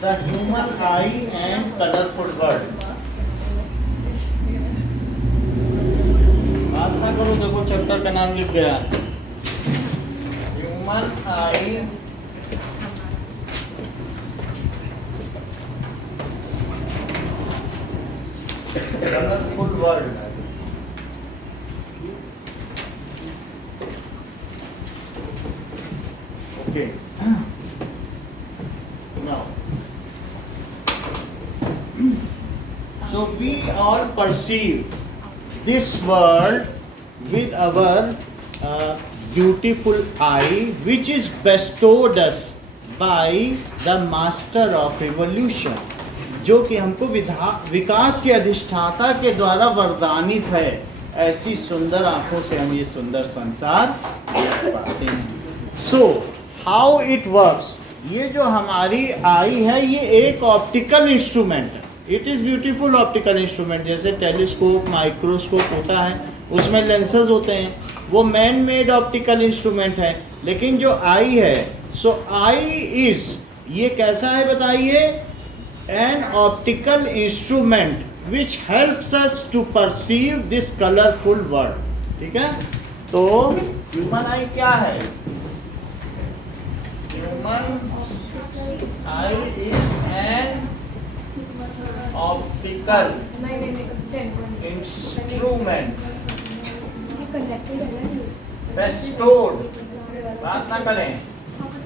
The human eye and colorful world. बात ना करो, देखो चैप्टर का नाम लिख गया, human I colourful world. Okay, now so we all perceive this world with our beautiful eye, which is bestowed us by the master of evolution, जो कि हमको विकास के अधिष्ठाता के द्वारा वरदानित है. ऐसी सुंदर आंखों से हम ये सुंदर संसार देख पाते हैं. सो हाउ इट वर्क्स, ये जो हमारी आई है ये एक ऑप्टिकल इंस्ट्रूमेंट है. It is beautiful optical instrument. जैसे टेलीस्कोप, माइक्रोस्कोप होता है, उसमें लेंसेज होते हैं, वो मैन मेड ऑप्टिकल इंस्ट्रूमेंट है. लेकिन जो आई है, सो आई इज, ये कैसा है बताइए, an optical instrument which helps us to perceive this colourful world. ठीक है, तो ह्यूमन आई क्या है? Human eye is an optical instrument bestowed, बात ना करें,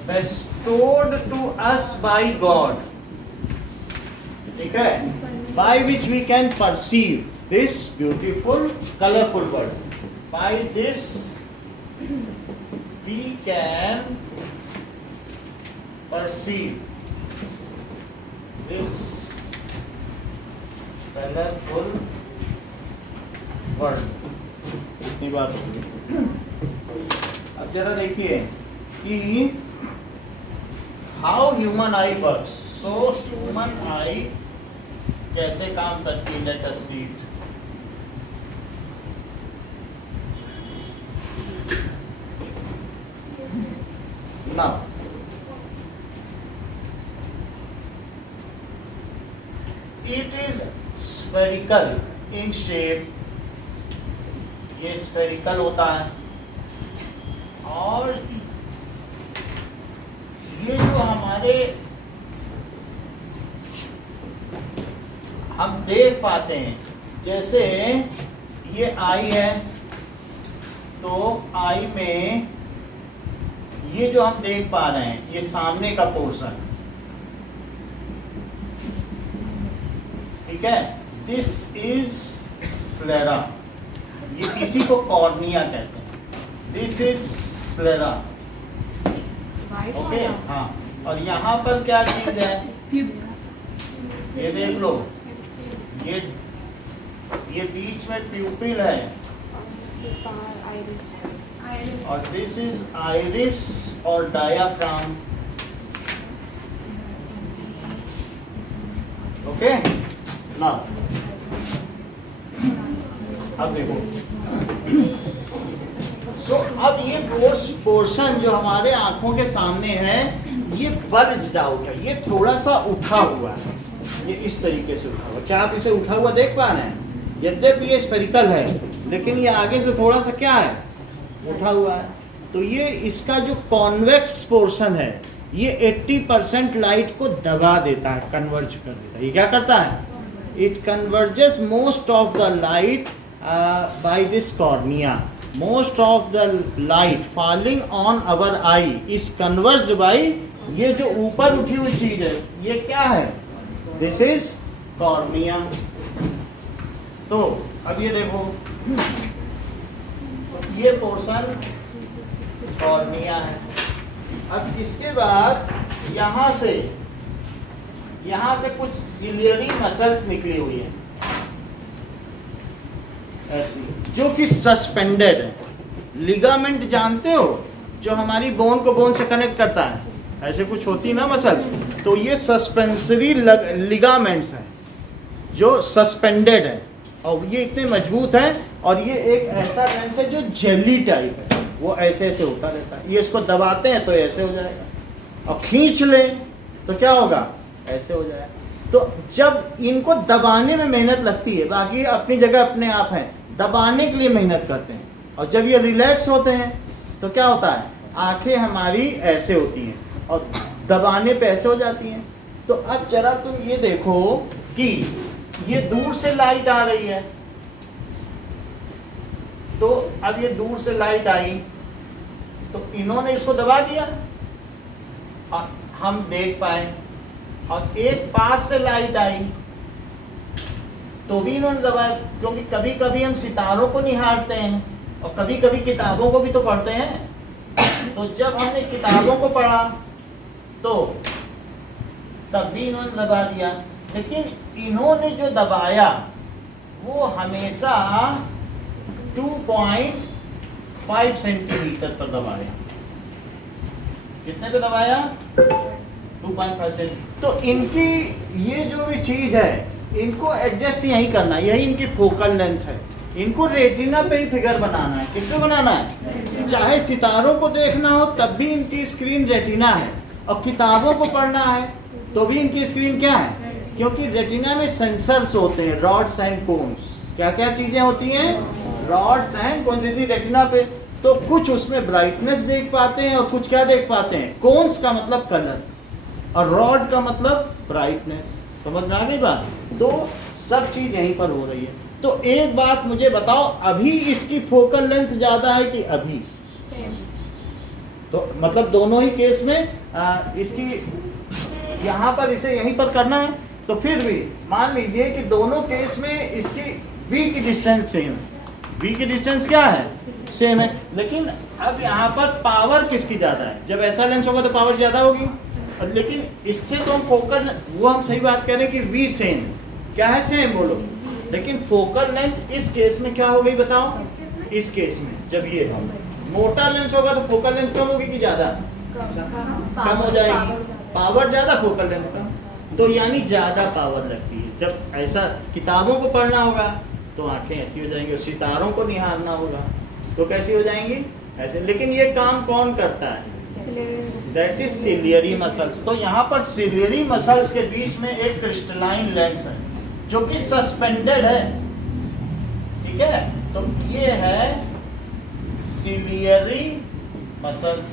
bestowed to us by God. ठीक है, by which we can perceive this beautiful colorful world. By this we can perceive this colorful world. इतनी बात होगी. अब जरा देखिए कि how human I works. So human आई कैसे काम करती है, let us read. Now it is spherical in shape. ये स्फेरिकल होता है, और ये जो हमारे हम देख पाते हैं, जैसे ये आई है, तो आई में ये जो हम देख पा रहे हैं, ये सामने का पोर्शन, ठीक है, दिस इज स्लेरा. ये किसी को कॉर्निया कहते हैं. This is स्लेरा. ओके, हाँ. और यहाँ पर क्या चीज है, ये देख लो, ये बीच में प्यूपिल है, और दिस इज आइरिस और डायाफ्राम. ओके, नाउ अब देखो. सो अब ये पोर्शन जो हमारे आंखों के सामने है, ये बल्ज्ड आउट है, ये थोड़ा सा उठा हुआ है, ये इस तरीके से उठा हुआ. क्या आप इसे उठा हुआ देख पा रहे हैं? यद्यपि ये स्फेरिकल है, लेकिन ये आगे से थोड़ा सा क्या है, उठा हुआ है. तो ये इसका जो कॉन्वेक्स पोर्शन है, ये 80% लाइट को दबा देता है, कन्वर्ज कर देता है. ये क्या करता है? It converges most of the light by this cornea. Most of the light falling on our eye is converged by, ये जो ऊपर उठी हुई चीज है, ये क्या है? This is cornea. तो अब ये देखो, ये पोर्शन कॉर्निया है. अब इसके बाद यहाँ से कुछ सिलियरी मसल्स निकली हुई है ऐसी, जो कि सस्पेंडेड है. लिगामेंट जानते हो, जो हमारी बोन को बोन से कनेक्ट करता है, ऐसे कुछ होती है ना मसल्स, तो ये सस्पेंसरी लिगामेंट्स हैं जो सस्पेंडेड है, और ये इतने मजबूत हैं, और ये एक ऐसा लेंस है जो जेली टाइप है, वो ऐसे ऐसे होता रहता है। ये इसको दबाते हैं तो ऐसे हो जाएगा, और खींच लें तो क्या होगा, ऐसे हो जाएगा। तो जब इनको दबाने में मेहनत लगती है, बाकी अपनी जगह अपने आप हैं, दबाने के लिए मेहनत करते हैं, और जब ये रिलैक्स होते हैं तो क्या होता है, आंखें हमारी ऐसे होती हैं और दबाने पे ऐसे हो जाती हैं। तो अब जरा तुम ये देखो कि ये दूर से लाइट आ रही है, तो अब ये दूर से लाइट आई तो इन्होंने इसको दबा दिया और हम देख पाए, और एक पास से लाइट आई तो भी इन्होंने दबाया, क्योंकि कभी कभी हम सितारों को निहारते हैं और कभी कभी किताबों को भी तो पढ़ते हैं। तो जब हमने किताबों को पढ़ा तो तब भी इन्होंने दबा दिया, लेकिन इन्होंने जो दबाया वो हमेशा 2.5 सेंटीमीटर पर दबाया। कितने पे दबाया, 2.5 सेंटीमीटर। तो इनकी ये जो भी चीज है इनको एडजस्ट यही करना, यही इनकी फोकल लेंथ है। इनको रेटिना पे ही फिगर बनाना है। किस पे बनाना है, चाहे सितारों को देखना हो तब भी इनकी स्क्रीन रेटिना है, और किताबों को पढ़ना है तो भी इनकी स्क्रीन क्या है, क्योंकि रेटिना में सेंसर्स होते हैं, रॉड्स एंड कोन्स। क्या क्या चीजें होती हैं, रॉड्स एंड कोन्स इसी रेटिना पे। तो कुछ उसमें ब्राइटनेस देख पाते हैं और कुछ क्या देख पाते हैं, कोन्स का मतलब कलर और रॉड का मतलब ब्राइटनेस। समझ में आ गई बात। तो सब चीज यहीं पर हो रही है। तो एक बात मुझे बताओ, अभी इसकी फोकल लेंथ ज्यादा है कि अभी, तो मतलब दोनों ही केस में इसकी यहाँ पर इसे यहीं पर करना है, तो फिर भी मान लीजिए कि दोनों केस में इसकी v की डिस्टेंस सेम है। v की डिस्टेंस क्या है, सेम है, लेकिन अब यहाँ पर पावर किसकी ज्यादा है। जब ऐसा लेंस होगा तो पावर ज्यादा होगी, लेकिन इससे तो हम फोकल, वो हम सही बात कह रहे हैं कि v सेम, क्या है सेम बोलो, लेकिन फोकल लेंथ इस केस में क्या हो गई बताओ। इस केस में जब ये मोटा लेंस होगा तो फोकल लेंथ कम होगी कि ज्यादा, कम हो जाएगी, पावर ज्यादा फोकल लेंथ कम, तो यानी ज्यादा पावर लगती है। जब ऐसा किताबों को पढ़ना होगा तो आंखें ऐसी हो जाएंगी, सितारों को निहारना होगा तो कैसी हो जाएंगी, ऐसे। लेकिन ये काम कौन करता है, दैट इज सिलियरी मसल्स। तो यहाँ पर सिलियरी मसल्स के बीच में एक क्रिस्टलाइन लेंस है जो कि सस्पेंडेड है, ठीक है। तो ये है सिलियरी मसल्स,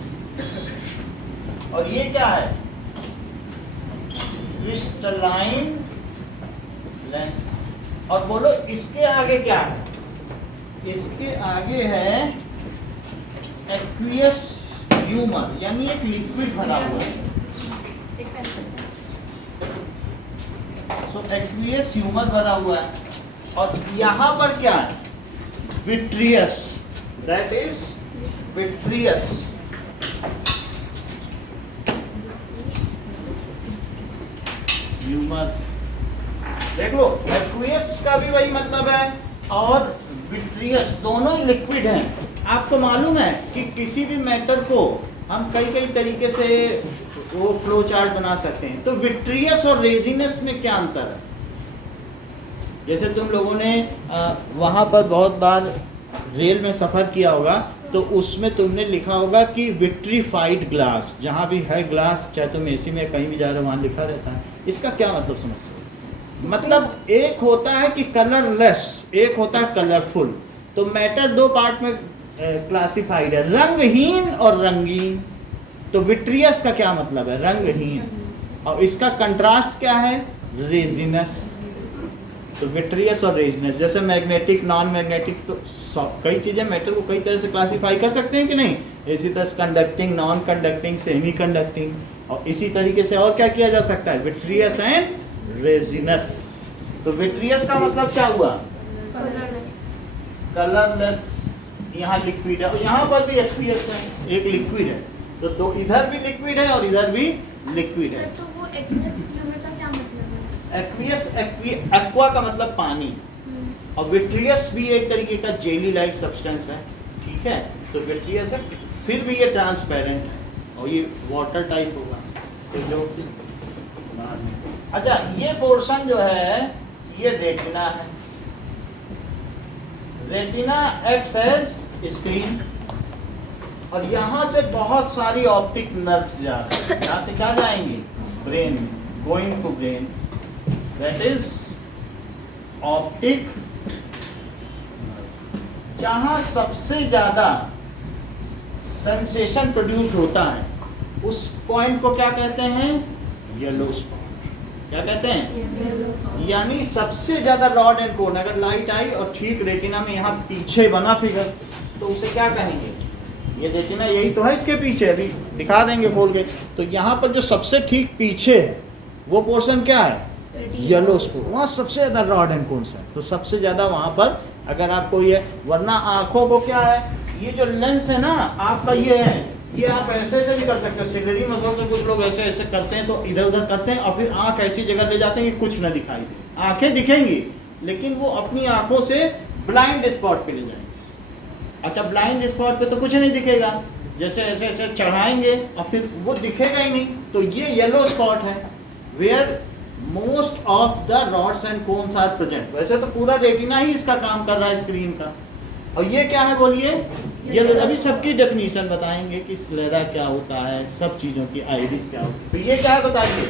और ये क्या है, क्रिस्टलाइन लेंस। और बोलो इसके आगे क्या है, इसके आगे है एक्वियस ह्यूमर, यानी एक लिक्विड भरा हुआ है। सो एक्वियस ह्यूमर भरा हुआ है, और यहां पर क्या है, vitreous, that is vitreous. Humour देख लो, एक्वियस का भी वही मतलब है और विट्रियस, दोनों ही लिक्विड हैं। आपको मालूम है कि किसी भी मैटर को हम कई कई तरीके से वो फ्लो चार्ट बना सकते हैं। तो विट्रियस और रेजिनस में क्या अंतर है, जैसे तुम लोगों ने वहाँ पर बहुत बार रेल में सफ़र किया होगा तो उसमें तुमने लिखा होगा कि विट्रीफाइड ग्लास, जहाँ भी है ग्लास, चाहे तुम एसी में कहीं भी जा रहे हो वहाँ लिखा रहता है। इसका क्या मतलब समझते हो, मतलब एक होता है कि कलरलेस, एक होता है कलरफुल। तो मैटर दो पार्ट में क्लासिफाइड है, रंगहीन और रंगीन। तो विट्रियस का क्या मतलब है, रंगहीन, और इसका कंट्रास्ट क्या है, रेजिनस। तो विट्रियस और रेजिनस, जैसे मैग्नेटिक, नॉन मैग्नेटिक, तो कई चीज़ें मैटर को कई तरह से क्लासिफाई कर सकते हैं कि नहीं। इसी तरह conducting, non conducting, semi conducting, और इसी तरीके से और क्या किया जा सकता है, विट्रियस एंड रेजिनस। तो विट्रियस का मतलब क्या हुआ, कलरलेस, यहाँ लिक्विड है, और यहाँ पर भी एक्वियस है, एक लिक्विड है। तो दो, इधर भी लिक्विड है और इधर भी लिक्विड है। तो वो एक्वियस ह्यूमर का क्या मतलब है? एक्वियस, एक्वा का मतलब पानी, और विट्रियस भी एक तरीके का जेली लाइक सब्सटेंस है, ठीक है। तो विट्रियस है, फिर भी ये ट्रांसपेरेंट है और ये वाटर टाइप होगा। तो जो अच्छा, ये पोर्शन जो है ये रेटिना है। रेटिना एक्ट्स एज स्क्रीन, और यहाँ से बहुत सारी ऑप्टिक नर्व्स जा रहे हैं। यहाँ से क्या जाएंगे? Brain, going to brain, that is optic. जहाँ सबसे ज्यादा सेंसेशन प्रोड्यूस होता है उस पॉइंट को क्या कहते हैं? Yellow spot. क्या कहते हैं? यानी सबसे ज्यादा रॉड एंड कोन, अगर लाइट आई और ठीक रेटिना में यहाँ पीछे बना फिगर, तो उसे क्या कहेंगे? ये रेटिना यही तो है इसके पीछे, अभी दिखा देंगे खोल के। तो यहाँ पर जो सबसे ठीक पीछे है वो पोर्शन क्या है? Yellow spot. वहाँ सबसे ज्यादा रॉड एंड कोन्स है, तो सबसे ज्यादा वहाँ पर अगर आपको ये, वरना आंखों को क्या है, ये जो लेंस है ना आपका, ये है, ये आप ऐसे ऐसे भी कर सकते हो। सिलेरी मसल से कुछ लोग ऐसे ऐसे करते हैं, तो इधर उधर करते हैं और फिर आंख ऐसी जगह ले जाते हैं कि कुछ न दिखाई दे। आंखें दिखेंगी लेकिन वो अपनी आंखों से ब्लाइंड स्पॉट पे ले जाएंगे। अच्छा, ब्लाइंड स्पॉट पे तो कुछ नहीं दिखेगा, जैसे ऐसे ऐसे चढ़ाएंगे और फिर वो दिखेगा ही नहीं। तो ये येलो स्पॉट है where most of the rods and cones are present. वैसे तो पूरा रेटिना ही इसका काम कर रहा है स्क्रीन का। और ये क्या है बोलिए? ये अभी सबकी डेफिनेशन बताएंगे कि स्लेरा क्या होता है, सब चीजों की, आइरिस क्या होती है। तो ये क्या है बताइए?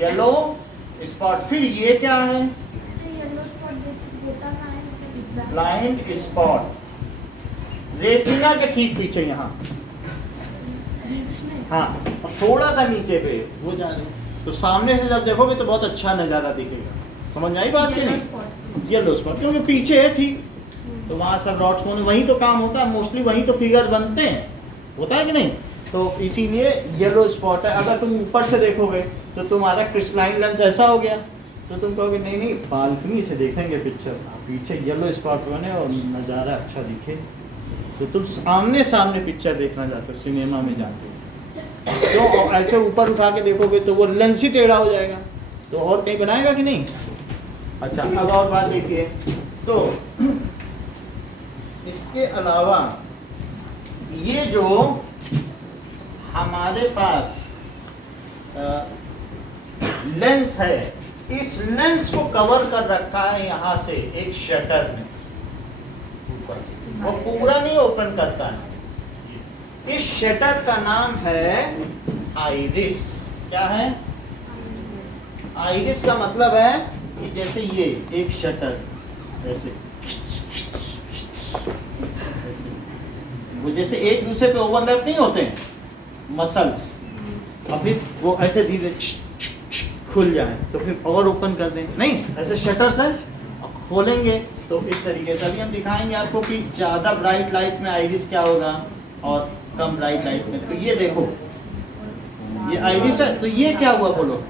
Yellow spot. फिर ये क्या है? येलो स्पॉट होता कहाँ है? Blind spot. रेटिना के ठीक पीछे यहाँ, बीच में। हाँ, और थोड़ा सा नीचे पे वो जा रहे हैं। तो सामने से जब देखोगे तो बहुत अच्छा नज़ारा दिखेगा। समझ आई बात की नहीं? येलो स्पॉट क्योंकि पीछे है ठीक, तो वहाँ सब रॉड्स कोन वहीं तो काम होता है, मोस्टली वहीं तो फिगर बनते हैं, होता है कि नहीं? तो इसीलिए येलो स्पॉट है। अगर तुम ऊपर से देखोगे तो तुम्हारा क्रिस्टलाइन लेंस ऐसा हो गया, तो तुम कहोगे नहीं नहीं बालकनी से देखेंगे पिक्चर, पीछे येलो स्पॉट बने और नज़ारा अच्छा दिखे, तो तुम आमने सामने पिक्चर देखना चाहते हो, सिनेमा में जाते हो। तो ऐसे ऊपर उठा के देखोगे तो वो लेंस ही टेढ़ा हो जाएगा, तो और कहीं बनाएगा कि नहीं? अच्छा, अब और बात देखिए, तो इसके अलावा ये जो हमारे पास लेंस है, इस लेंस को कवर कर रखा है यहाँ से एक शटर ने, वो पूरा नहीं ओपन करता है। इस शटर का नाम है आइरिस। क्या है? आइरिस का मतलब है कि जैसे ये एक शटर ऐसे वो जैसे एक दूसरे पे ओवरलैप नहीं होते हैं मसल्स, और फिर वो ऐसे धीरे खुल जाए तो फिर और ओपन कर दें, नहीं ऐसे शटर सर खोलेंगे तो इस तरीके से। अभी हम दिखाएंगे आपको कि ज़्यादा ब्राइट लाइट में आइरिस क्या होगा और कम ब्राइट लाइट में। तो ये देखो, ये आइरिस है, तो ये क्या हुआ बोलो?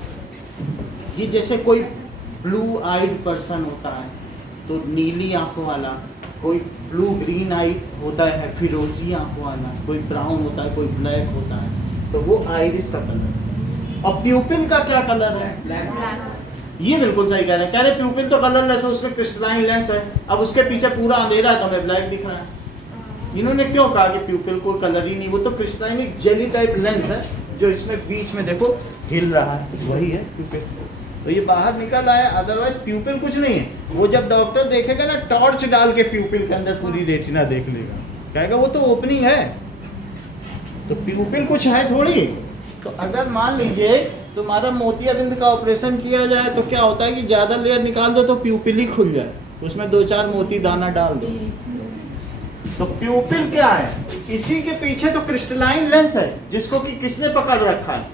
ये जैसे कोई ब्लू आइड पर्सन होता है तो नीली आंखों वाला, कोई ब्लू ग्रीन आई होता है, फिरोजी आंखों वाला, कोई ब्राउन होता है, कोई ब्लैक होता है, तो वो आइरिस का कलर है। और प्यूपिल का क्या कलर है? ब्लैक। ये बिल्कुल सही कह रहे हैं, कह रहे प्यूपिल तो कलरलेस है, उसमें क्रिस्टलाइन लेंस है, अब उसके पीछे पूरा अंधेरा है तो हमें ब्लैक दिख रहा है। इन्होंने क्यों कहा कि प्यूपिल को कलर ही नहीं, वो तो क्रिस्टलाइन एक जेली टाइप लेंस है जो इसमें बीच में देखो हिल रहा है, वही है प्यूपिल। तो ये बाहर निकल आया, अदरवाइज प्यूपिल कुछ नहीं है। वो जब डॉक्टर देखेगा ना, टॉर्च डाल के प्यूपिल के अंदर पूरी रेटिना देख लेगा, कहेगा वो तो ओपनिंग है, तो प्यूपिल कुछ है थोड़ी। तो अगर मान लीजिए तुम्हारा मोतियाबिंद का ऑपरेशन किया जाए तो क्या होता है कि ज़्यादा लेयर निकाल दो तो प्यूपिल ही खुल जाए, उसमें 2-4 मोती दाना डाल दो। तो प्यूपिल क्या है? इसी के पीछे तो क्रिस्टलाइन लेंस है जिसको कि किसने पकड़ रखा है,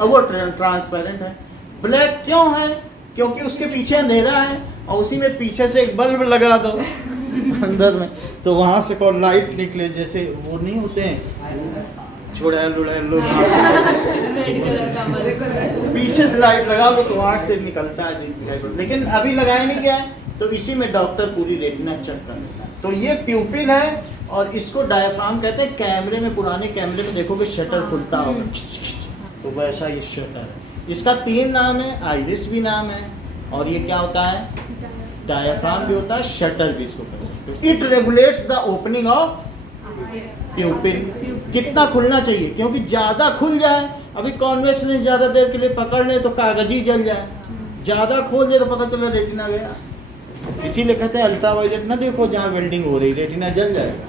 और वो ट्रांसपेरेंट है। ब्लैक क्यों है? क्योंकि उसके पीछे अंधेरा है और उसी में पीछे से एक बल्ब लगा दो अंदर में, तो वहां से कोई लाइट निकले, जैसे वो नहीं होते हैं चुड़ैल उड़ैल लोग, पीछे से लाइट लगा दो तो आँख से निकलता है, लेकिन अभी लगाया नहीं गया है, तो इसी में डॉक्टर पूरी रेटिना चेक कर लेता है। तो ये प्यूपिल है और इसको डायफ्राम कहते हैं। कैमरे में, पुराने कैमरे में देखोगे शटर खुलता होगा, तो वैसा ये शटर है। इसका 3 नाम है, आइरिस भी नाम है, और ये क्या होता है? डायफ्राम भी होता है, शटर भी इसको कह सकते हो। It regulates the opening of प्यूपिल। कितना खुलना चाहिए, क्योंकि ज़्यादा खुल जाए, अभी कॉन्वेक्स ने ज़्यादा देर के लिए पकड़ ले तो कागज ही जल जाए, ज़्यादा खोल दे तो पता चला रेटिना गया। इसीलिए कहते हैं अल्ट्रावायलेट ना देखो जहाँ वेल्डिंग हो रही, रेटिना जल जाएगा।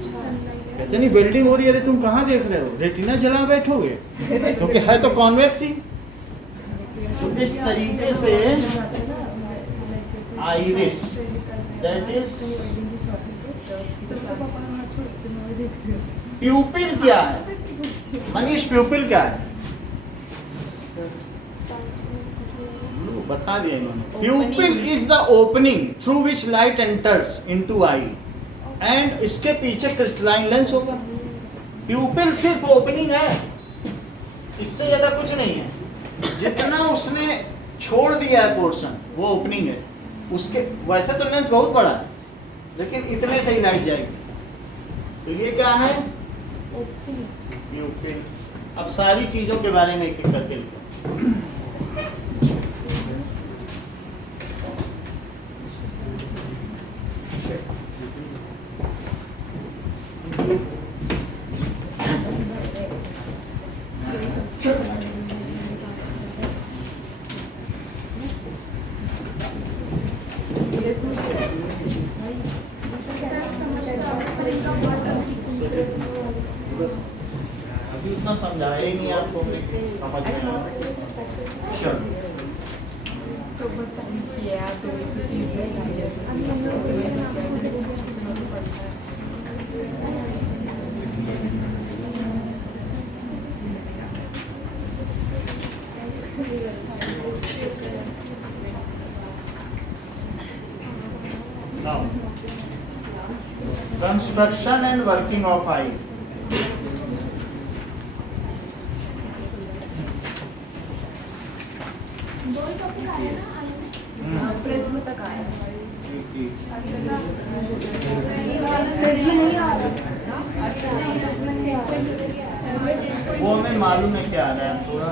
कहते नहीं वेल्डिंग हो रही है, अरे तुम कहाँ देख रहे हो, रेटिना जला बैठोगे, क्योंकि है तो कॉन्वेक्स ही। तो इस तरीके से आइरिस, दैट इज प्यूपिल क्या है मनीष, प्यूपिल क्या है? बता दिया इन्होंने। प्यूपिल is the opening through which light enters into I, and इसके पीछे क्रिस्टलाइन लेंस होगा। प्यूपिल सिर्फ ओपनिंग है, इससे ज्यादा कुछ नहीं है। जितना उसने छोड़ दिया है पोर्शन वो ओपनिंग है उसके। वैसे तो लेंस बहुत बड़ा है, लेकिन इतने से ही लाइट जाएगी। तो ये क्या है? प्यूपिल। अब सारी चीजों के बारे में एक एक करके लिखो। अभी उतना समझाया ही नहीं आपको, समझ में आया। तो बताइए आप Now, construction and working of eye. Prism तक आया। वो हमें मालूम है क्या आ रहा है थोड़ा।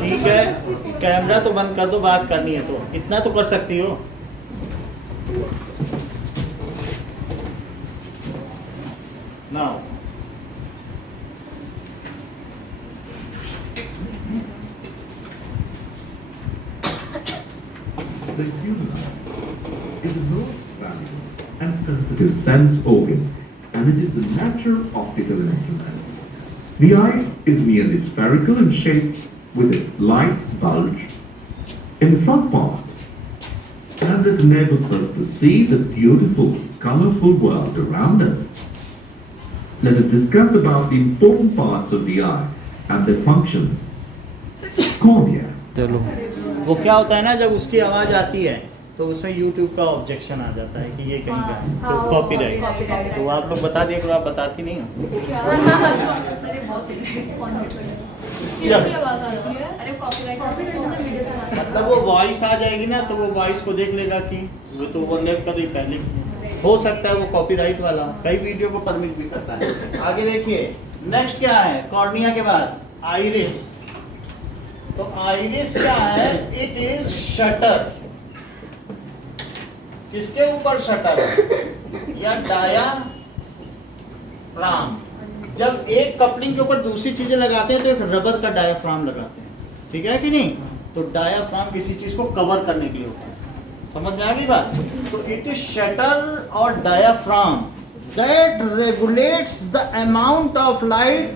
ठीक है, कैमरा तो बंद कर दो, बात करनी है तो इतना तो कर सकती हो। Now The human eye is the most valuable and sensitive sense organ, and it is a natural optical instrument. The eye is nearly spherical in shape with a slight bulge in the front part, and it enables us to see the beautiful, colorful world around us. Let us discuss about the important parts of the eye and their functions. Cornea. चलो, वो क्या होता है ना, जब उसकी आवाज आती है तो उसमें YouTube का ऑब्जेक्शन आ जाता है कि ये कहीं का है, तो कॉपीराइट। तो आप लोग बता दिया करो, आप बताती नहीं हो। मतलब वो वॉइस आ जाएगी ना, तो वो वॉइस को देख लेगा कि वो तो ओवरलैप कर रही पहले की। हो सकता है वो कॉपीराइट वाला, कई वीडियो को परमिट भी करता है। आगे देखिए, नेक्स्ट क्या है कॉर्निया के बाद? आइरिस। तो आइरिस क्या है? It is shutter. किसके ऊपर शटर? या डायाफ्राम। जब एक कपलिंग के ऊपर दूसरी चीजें लगाते हैं तो एक रबर का डायाफ्राम लगाते हैं, ठीक है कि नहीं? तो डायाफ्राम किसी चीज को कवर करने के लिए होता है। समझ में आ गई बात? तो इट इज शटर और diaphragm that regulates the amount of light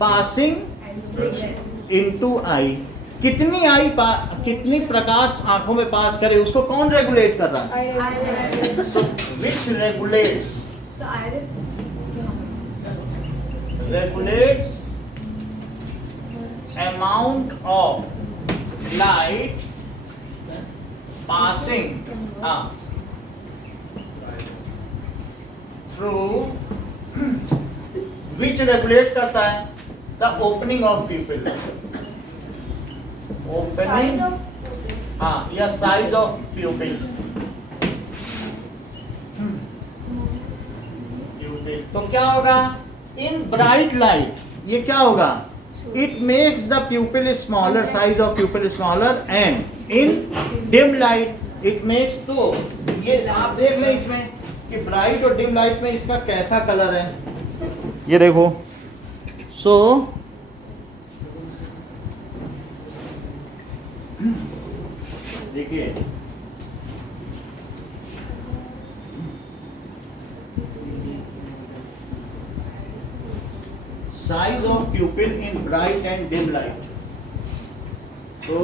passing into I. कितनी प्रकाश आंखों में पास करे, उसको कौन रेगुलेट कर रहा है? Which regulates amount of light passing through which regulate करता है the opening of pupil, opening या size of pupil। तो क्या होगा? in bright light ये क्या होगा? it makes the pupil smaller, size of pupil smaller, and in dim light it makes, तो ये आप देख लें इसमें कि ब्राइट और डिम लाइट में इसका कैसा कलर है। ये देखो सो देखिए, size of pupil in bright and dim light. तो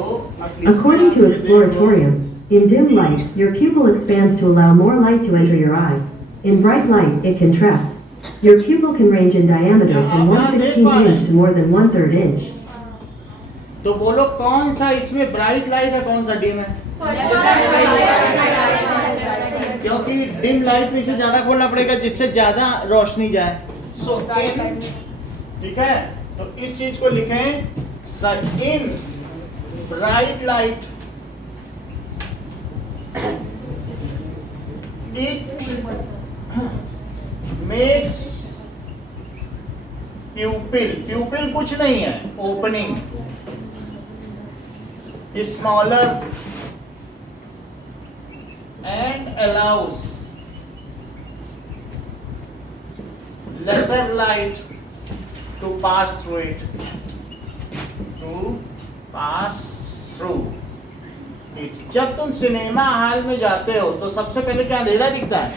According to Exploratorium, in dim light, your pupil expands to allow more light to enter your eye. In bright light, it contracts. Your pupil can range in diameter from 1/16 inch to more than 1/3 inch. तो बोलो कौन सा इसमें bright light है, कौन सा dim है? क्योंकि डिम लाइट में से ज्यादा खोलना पड़ेगा जिससे ज्यादा रोशनी जाए. सो इन, ठीक है, तो इस चीज को लिखें in bright light it makes pupil कुछ नहीं है, opening smaller and allows lesser light to pass through it, जब तुम सिनेमा हॉल में जाते हो तो सबसे पहले क्या अंधेरा दिखता है,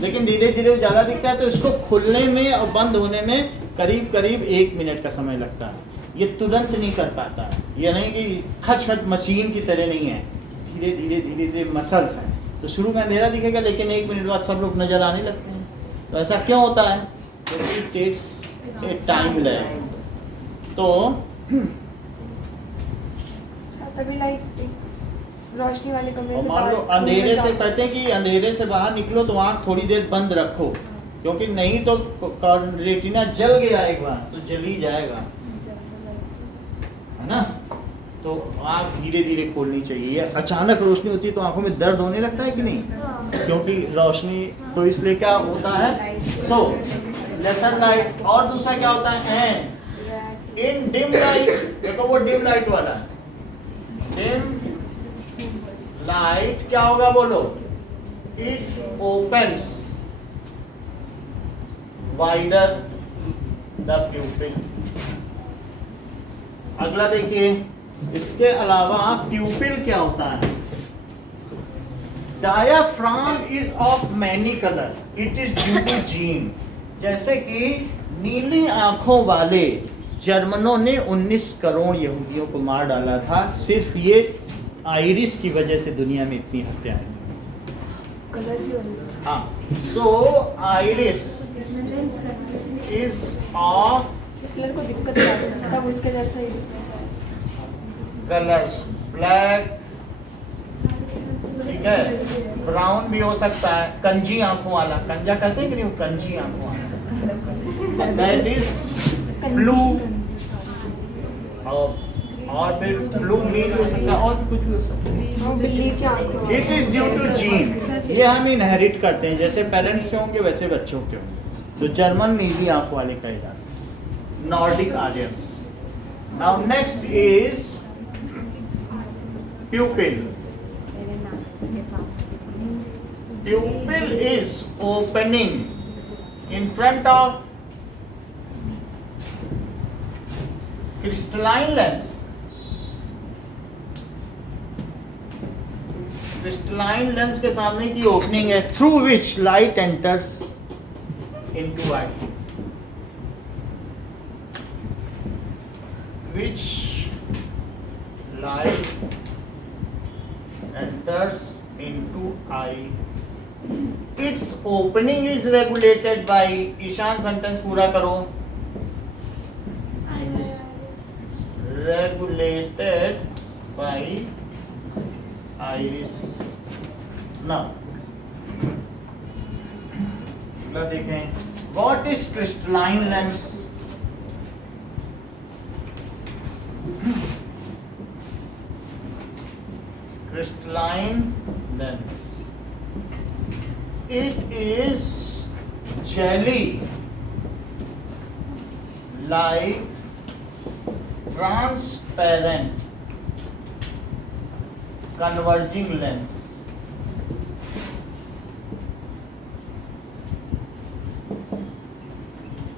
लेकिन धीरे धीरे उजाला दिखता है. तो इसको खुलने में और बंद होने में करीब करीब 1 मिनट का समय लगता है. ये तुरंत नहीं कर पाता है, ये नहीं कि खच खच मशीन की तरह नहीं है, धीरे धीरे धीरे धीरे मसल्स हैं. तो शुरू में अंधेरा दिखेगा लेकिन 1 मिनट बाद सब लोग नजर आने लगते हैं. तो ऐसा क्यों होता है? It takes a time lag. तो तभी लाइट रोशनी वाले कमरे से मान लो अंधेरे से कहते हैं कि अंधेरे से बाहर निकलो तो आँख थोड़ी देर बंद रखो, क्योंकि नहीं तो रेटिना जल गया एक बार तो जल ही जाएगा, है ना. तो आँख धीरे धीरे खोलनी चाहिए. अचानक रोशनी होती है तो आंखों में दर्द होने लगता है कि नहीं, क्योंकि रोशनी. तो इसलिए क्या होता है? सो लेसर लाइट. और दूसरा क्या होता है? एंड इन डिम लाइट, देखो वो डिम लाइट वाला है. डिम लाइट क्या होगा बोलो? It opens wider the pupil. अगला देखिए, इसके अलावा प्यूपिल क्या होता है? Diaphragm is of many colour, it is due to gene. जैसे कि नीली आंखों वाले जर्मनों ने 19 करोड़ यहूदियों को मार डाला था, सिर्फ ये आइरिस की वजह से दुनिया में इतनी हत्याएं हुई. हाँ, सो आइरिस इज ऑफ हिटलर को दिक्कत नहीं आती, सब उसके जैसा ही दिखना चाहिए. कलर्स ब्लैक, ठीक है, ब्राउन भी हो सकता है, कंजी आंखों वाला. कंजा कहते हैं कि नहीं, कंजी आंखों वाला, दैट इज ब्लू. और फिर ब्लू ग्रीन हो सकता है, और भी कुछ भी हो सकता है. बिल्ली की आंखों. It is due to gene. ये हम इनहेरिट करते हैं, जैसे पेरेंट्स से होंगे वैसे बच्चों के होंगे. तो जर्मन नीली आंखों वाले का इधर Nordic Aryans. Now next is pupil. Pupil is opening in front of crystalline lens. Crystalline lens के सामने की ओपनिंग है, through which light enters into eye. Which light enters into eye. Its opening is regulated by, Ishan sentence पूरा करो. Regulated by iris. Now, अगला देखें. What is crystalline lens? Crystalline lens. It is jelly like transparent converging lens.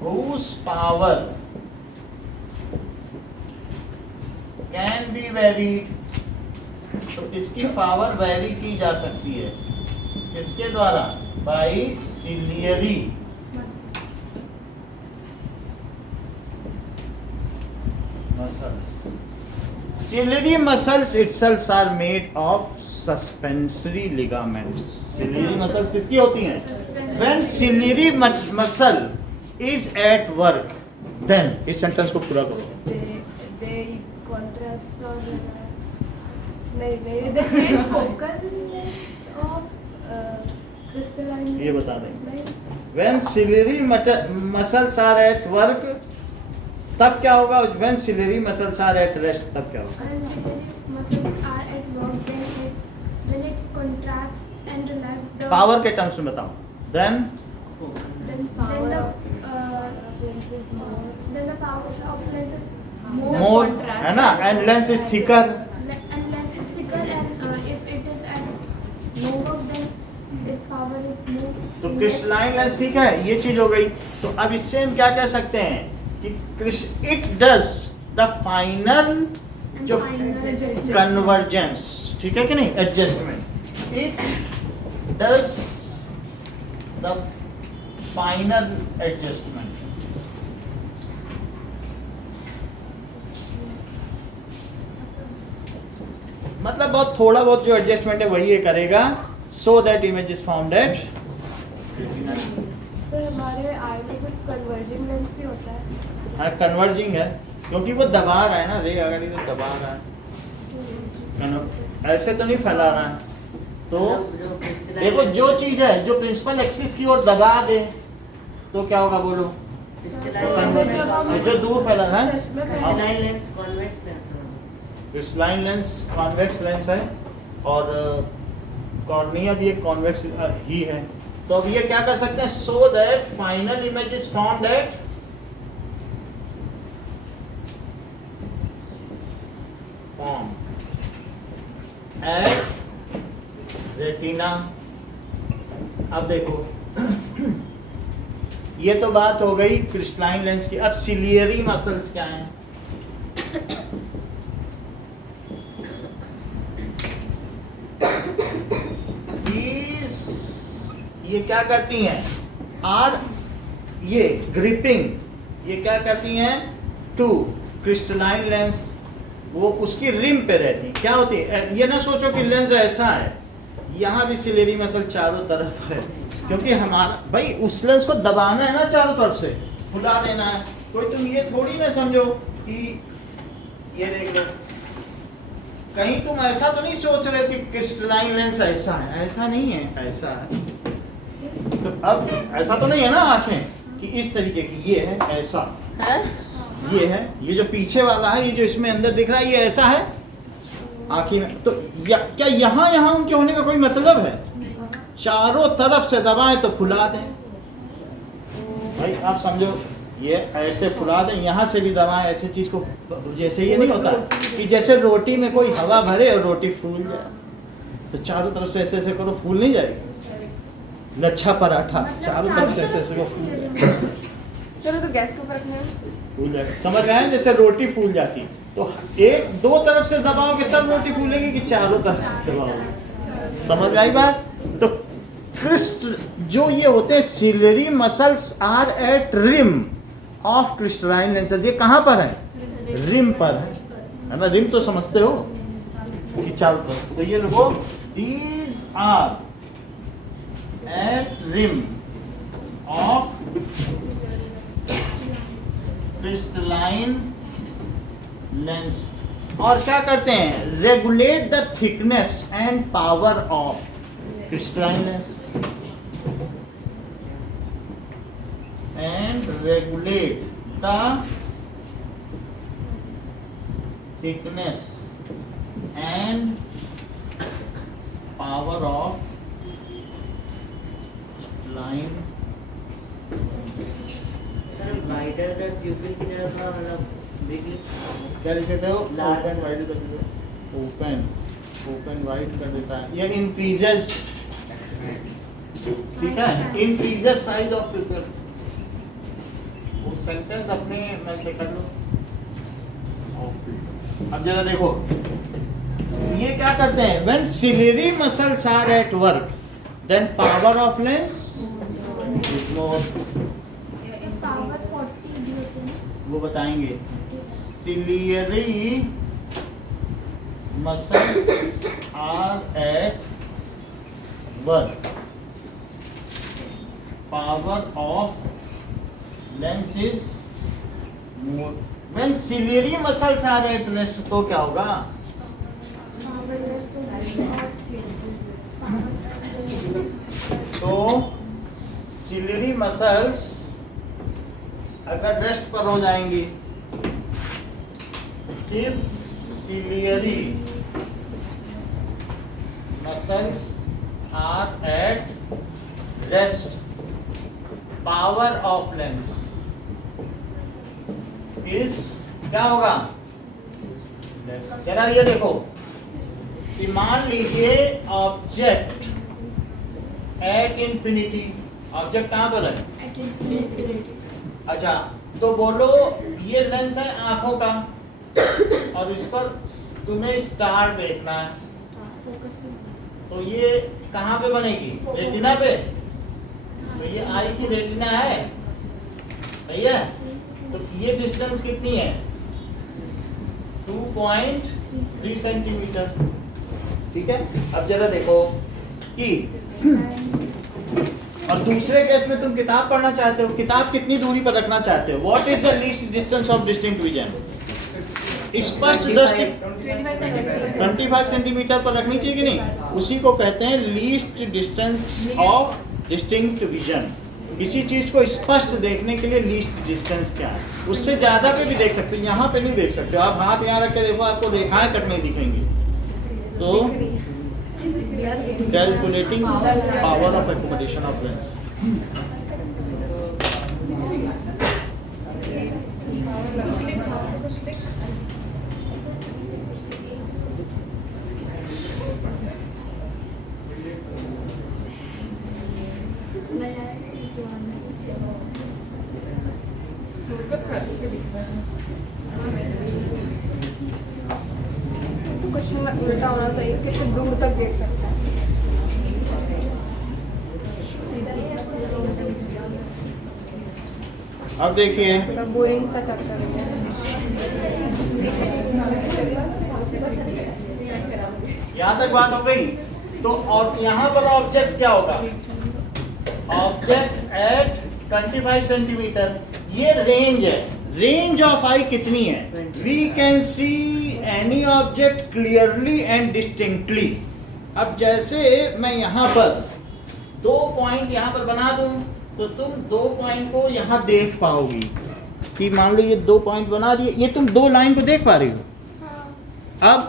Whose power can be varied, तो इसकी power very की जा सकती है किसके द्वारा? By ciliary muscles. Ciliary muscles itself are made of suspensory ligaments. Ciliary muscles किसकी होती हैं? When ciliary muscle is at work, then इस sentence को पूरा करो. They contrast or relax. नहीं, they change focal length of crystalline. ये बता दें. नहीं. When ciliary muscles are at work, तब क्या होगा? When ciliary muscles are at rest, तब क्या होगा? And ciliary muscles are at work when it contracts and relax the. Power के टर्म्स में बताओ. Then Then power of lens is more. Then the power of lens is more. more है ना, and lens is thicker. And lens is thicker, and if it is at no work, then its power is more. तो crystalline lens ठीक है, ये चीज हो गई. तो अब इससे हम क्या कह सकते हैं कि इट डज द फाइनल जो कन्वर्जेंस, ठीक है कि नहीं, adjustment. It does the final adjustment. मतलब बहुत थोड़ा बहुत जो एडजस्टमेंट है वही ये करेगा, so that image is found at. Sir हमारे आई में सिर्फ कन्वर्जिंग लेंस ही होता है. हाँ, कन्वर्जिंग है क्योंकि वो दबा रहा है ना, रे अगर इधर दबा रहा है, ऐसे तो नहीं फैला रहा है. तो देखो जो चीज है जो प्रिंसिपल एक्सिस की ओर दबा दे तो क्या होगा बोलो? जो दूर फैला है क्रिस्टलाइन लेंस कॉन्वेक्स लेंस है, और कॉर्निया भी एक कॉन्वेक्स ही है. तो अब ये क्या कर सकते हैं? So that final image is found at form at retina. अब देखो ये तो बात हो गई क्रिस्टलाइन लेंस की. अब सिलियरी मसल्स क्या हैं? ये क्या करती हैं? आर ये ग्रिपिंग, ये क्या करती हैं? टू क्रिस्टलाइन लेंस, वो उसकी रिम पे रहती. क्या होती है? ये ना सोचो कि लेंस ऐसा है, यहाँ भी सिलेरी मसल चारों तरफ है, क्योंकि हमारा भाई उस लेंस को दबाना है ना, चारों तरफ से फुला देना है. कोई तुम ये थोड़ी ना समझो कि ये देख लो, कहीं तुम ऐसा तो नहीं सोच रहे कि क्रिस्टलाइन लेंस ऐसा है. ऐसा नहीं है, ऐसा है. तो अब ऐसा तो नहीं है ना आंखें कि इस तरीके की, ये है ऐसा, ये है, ये जो पीछे वाला है, ये जो इसमें अंदर दिख रहा है, ये ऐसा है आँखी में. तो क्या यहाँ उनके होने का कोई मतलब है? चारों तरफ से दबाएं तो फुला दें. भाई आप समझो, ये ऐसे फुला दें, यहाँ से भी दबाएं, ऐसे चीज को. जैसे ये नहीं होता कि जैसे रोटी में कोई हवा भरे और रोटी फूल जाए, तो चारों तरफ से ऐसे ऐसे करो, फूल नहीं जाएगी. लच्छा पराठा चारों तरफ से ऐसे ऐसे को फूल जाए. चलो तो गैस को रखना है, फूल जाएगा. समझ गए? जैसे रोटी फूल जाती, तो एक दो तरफ से दबाओगे तब रोटी फूलेगी कि चारों तरफ से दबाओगे? समझ आई बात? तो क्रिस्ट जो ये होते हैं ciliary muscles are at rim of crystalline lenses. ये कहाँ पर है? रिम पर है ना. रिम तो समझते हो कि चारों तरफ. तो ये लोगों these are at rim of crystalline lens. और क्या करते हैं? Regulate the thickness and power of crystalline lens and regulate the thickness and power of line. Wider the pupil की तरफ ना, मतलब बिग क्या लिखते हो? Large. ओपन वाइड कर देते हो. ओपन वाइड कर देता है. ये इंक्रीजेस, ठीक है, इंक्रीजेस साइज ऑफ प्यूपिल. वो सेंटेंस अपने मन से कर लो. ऑफ प्यूपिल अब जरा देखो, ये क्या करते हैं, when ciliary muscles are at work then power of lens is more. Power 40 भी होते हैं। वो बताएंगे। Ciliary muscles are at work, power of lens is more. When ciliary muscles are at rest तो क्या होगा, तो सिलियरी मसल्स अगर रेस्ट पर हो जाएंगी, if ciliary muscles are at rest, power of lens is क्या होगा, less। जरा ये देखो कि मान लीजिए ऑब्जेक्ट एट इंफिनिटी, ऑब्जेक्ट कहाँ पर है, अच्छा तो बोलो ये लेंस है आंखों का और इस पर तुम्हें स्टार देखना है, तो ये कहाँ पे बनेगी, रेटिना पे। तो ये आई की रेटिना है, सही है। तो ये डिस्टेंस कितनी है, 2.3 सेंटीमीटर, ठीक है। अब जरा देखो कि और दूसरे केस में तुम किताब पढ़ना चाहते हो, किताब कितनी दूरी पर रखना चाहते हो, what is the least distance of distinct vision, स्पष्ट दृष्टि 25 सेंटीमीटर पर रखनी चाहिए कि नहीं, उसी को कहते हैं least distance of distinct vision. किसी चीज को स्पष्ट देखने के लिए लीस्ट डिस्टेंस क्या है, उससे ज्यादा पे भी देख सकते हो, यहाँ पे नहीं देख सकते हो। आप हाथ यहाँ रख के देखो, आपको रेखाएं तक नहीं दिखेंगी। तो calculating power of accommodation of lens. तो क्वेश्चन उल्टा होना चाहिए, कितने दूर तक देख सकता है। अब देखिए, मतलब बोरिंग सा चैप्टर है। यहाँ तक बात हो गई। तो और यहाँ पर ऑब्जेक्ट क्या होगा, ऑब्जेक्ट एट 25 सेंटीमीटर, ये रेंज है। रेंज ऑफ आई कितनी है, we can see any object clearly and distinctly. अब जैसे मैं यहाँ पर 2 पॉइंट यहाँ पर बना दूं, तो तुम 2 पॉइंट को यहाँ देख पाओगी कि मान लो ये 2 पॉइंट बना दिए, ये तुम 2 लाइन को देख पा रही हो। अब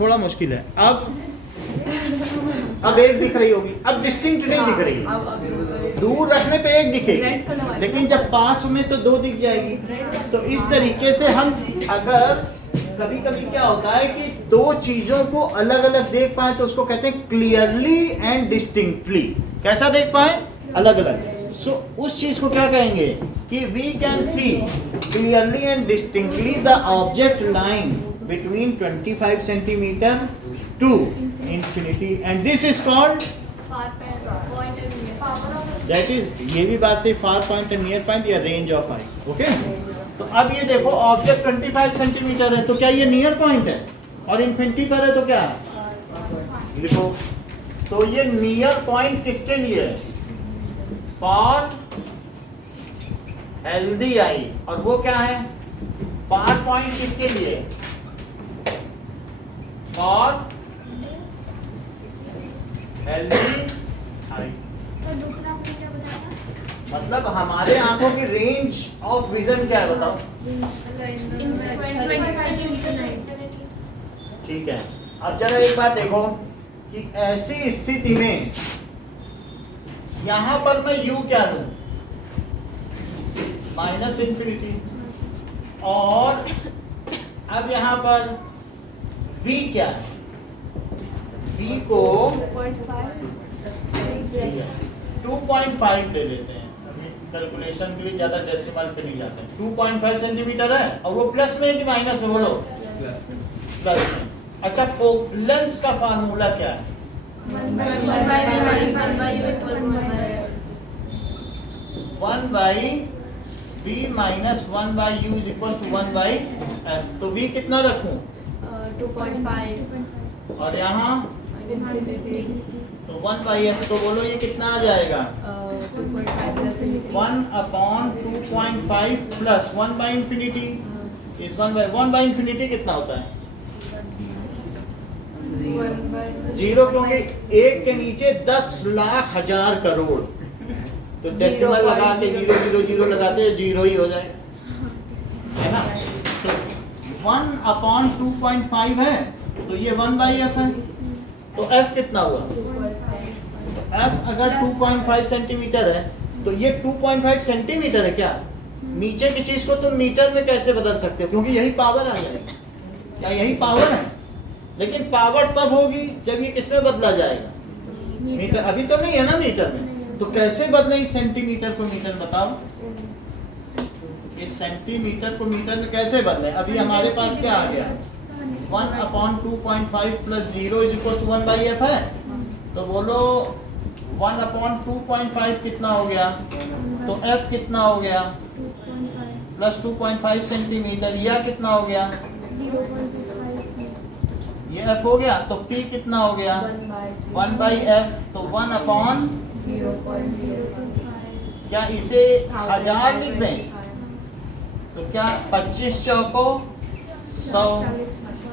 थोड़ा मुश्किल है, अब एक दिख रही होगी, अब डिस्टिंक्ट नहीं दिख रही। दूर रखने पे एक दिखेगी, लेकिन जब पास में तो 2 दिख जाएगी। तो इस तरीके से हम अगर कभी कभी क्या होता है कि 2 चीजों को अलग अलग देख पाए तो उसको कहते हैं क्लियरली एंड डिस्टिंक्टली। कैसा देख पाए, अलग अलग। सो उस चीज को क्या कहेंगे कि we can see clearly and distinctly the object line between 25 centimeter to infinity, and this is called that is, ये भी बात सही, far point and near point या range of eye, ओके। तो अब ये देखो ऑब्जेक्ट 25 सेंटीमीटर है, तो क्या ये नियर पॉइंट है, और इन्फिनिटी पर है तो क्या लिखो। तो ये नियर पॉइंट किसके लिए है, फॉर हेल्दी आई, और वो क्या है, फार पॉइंट किसके लिए, और हेल्दी आई। तो दूसरा आपने क्या बताया, मतलब हमारे आंखों की रेंज ऑफ विजन क्या है बताओ, ठीक है। अब जरा एक बात देखो कि ऐसी स्थिति में यहां पर मैं यू क्या लूं, -इन्फिनिटी, और अब यहां पर v क्या है, v को 2.5 ले लेते हैं, अभी कैलकुलेशन के लिए ज्यादा डेसिमल पे नहीं जाते हैं। 2.5 सेंटीमीटर है, और वो प्लस में है कि माइनस में, बोलो प्लस। अच्छा, लेंस का फार्मूला क्या है? 1 by v minus 1 by u is equals to 1 by f। तो v कितना रखूं? 2.5 और यहाँ तो 1 by f, तो बोलो ये कितना आ जाएगा? 1 upon 2.5 plus 1 by infinity is 1 by infinity कितना होता है? 0, क्योंकि एक के नीचे 10 लाख हजार करोड़, तो डेसिमल लगा के 0 0 0 लगाते हैं, 0 ही हो जाए, है ना? तो 1 upon 2.5 है, तो ये 1 by f है, तो f कितना हुआ? f अगर 2.5 सेंटीमीटर है तो ये 2.5 सेंटीमीटर है क्या? नीचे की चीज को तुम मीटर में कैसे बदल सकते हो, क्योंकि यही पावर आ जाएगी, क्या यही पावर है? लेकिन पावर तब होगी जब ये किसमें बदला जाएगा? मीटर। अभी तो नहीं है ना मीटर में, तो कैसे बदले इस सेंटीमीटर को मीटर? बताओ, इस सेंटीमीटर को मीटर में कैसे बदले? अभी हमारे पास क्या आ गया? 1 upon 2.5 plus 0 is equal to 1 by f है, तो बोलो 1 upon 2.5 कितना हो गया? तो f कितना हो गया? प्लस 2.5 सेंटीमीटर, या कितना हो गया? ये f हो गया, तो p कितना हो गया? 1 by f, तो 1 upon, क्या इसे 1000 लिख दें? तो क्या 25 चौको 100,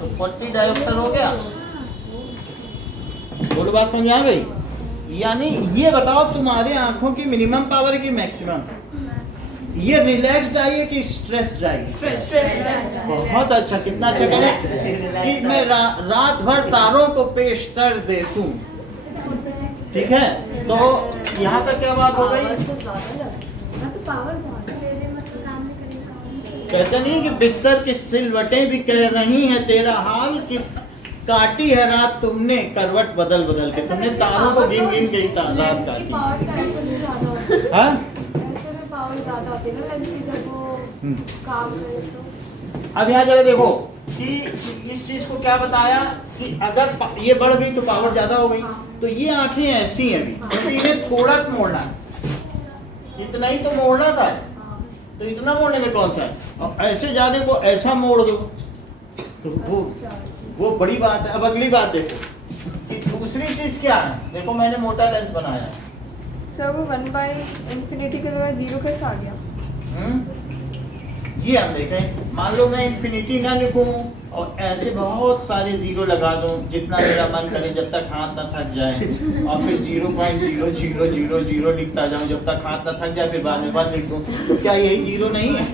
तो 40 डायोप्टर हो गया। बोलो, बात समझ आ गई? यानी ये बताओ तुम्हारे आंखों की मिनिमम पावर की मैक्सिमम? ये रिलैक्स्ड आई है कि स्ट्रेस्ड आई? बहुत अच्छा, कितना अच्छा करें कि मैं रात भर तारों को पेश कर देखूं। ठीक है, तो यहाँ तक क्या बात हो गई? कहते नहीं कि बिस्तर की सिलवटें भी कह रही हैं तेरा हाल, कि काटी है रात तुमने करवट बदल बदल के, तुमने तारों को गिन गिन के रात काटी। हाँ, अब यहाँ जरा देखो कि इस चीज को क्या बताया कि अगर ये बढ़ गई तो पावर ज्यादा हो गई, तो ये आंखें ऐसी हैं अभी, तो इन्हें थोड़ा मोड़ना, इतना ही तो मोड़ना था, तो इतना मोड़ने में कौन सा है? और ऐसे जाने को ऐसा मोड़ दो, तो वो बड़ी बात है। अब अगली बात देखो कि दूसरी चीज क्या है। देखो मैंने मोटा लेंस बनाया सर, वो 1 by infinity की जगह 0 कैसे आ गया? ये हम देखें, मान लो मैं इन्फिनिटी ना लिखूं और ऐसे बहुत सारे जीरो लगा दूं जितना मेरा मन करे, जब तक हाथ ना थक जाए, और फिर 0.0000 लिखता जाऊं जब तक हाथ ना थक जाए, फिर बाद में 1 लिख दूं, तो क्या यही जीरो नहीं है?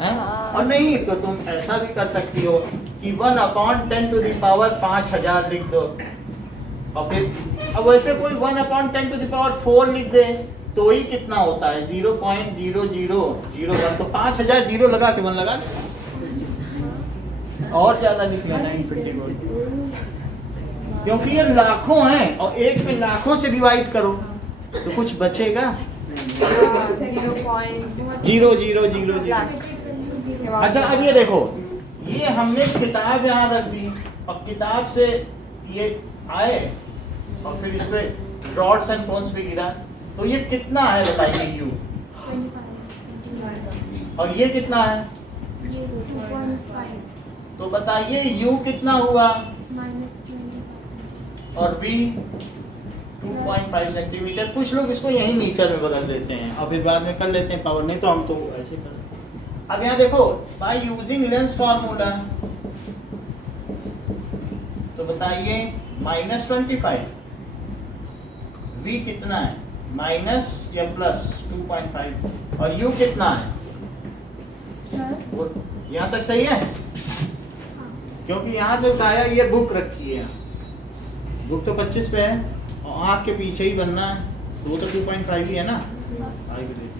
हैं? और नहीं तो तुम ऐसा भी कर सकती हो कि 1 upon 10 to the power 5000 लिख दो, और फिर अब वैसे कोई 1 upon 10 to the power 4 लिख दे, तो ही कितना होता है? 0.0001, तो 5000 जीरो लगा के 1 लगा दे, और ज्यादा लिख लेना इन्फिनिटी को, क्योंकि ये लाखों हैं और एक में लाखों से डिवाइड करो तो कुछ बचेगा? 0.0000। अच्छा, अब ये देखो, ये हमने किताब यहाँ रख दी और किताब से ये आए और फिर इस पे डॉट्स एंड कॉन्स पे गिरा, तो ये कितना है बताइए? u, और ये कितना है? तो बताइए u कितना हुआ? और v 2.5 सेंटीमीटर। कुछ लोग इसको यही मीटर में बदल देते हैं और फिर बाद में कर लेते हैं पावर, नहीं तो हम तो ऐसे कर। अब यहाँ देखो, बाय यूजिंग लेंस फार्मूला, तो बताइए -25, v कितना है? माइनस या प्लस 2.5, और u कितना है? यहाँ तक सही है? क्योंकि यहाँ से उठाया, ये बुक रखी है, बुक तो 25 पे है और आँख के पीछे ही बनना है, तो वो तो 2.5 ही है ना।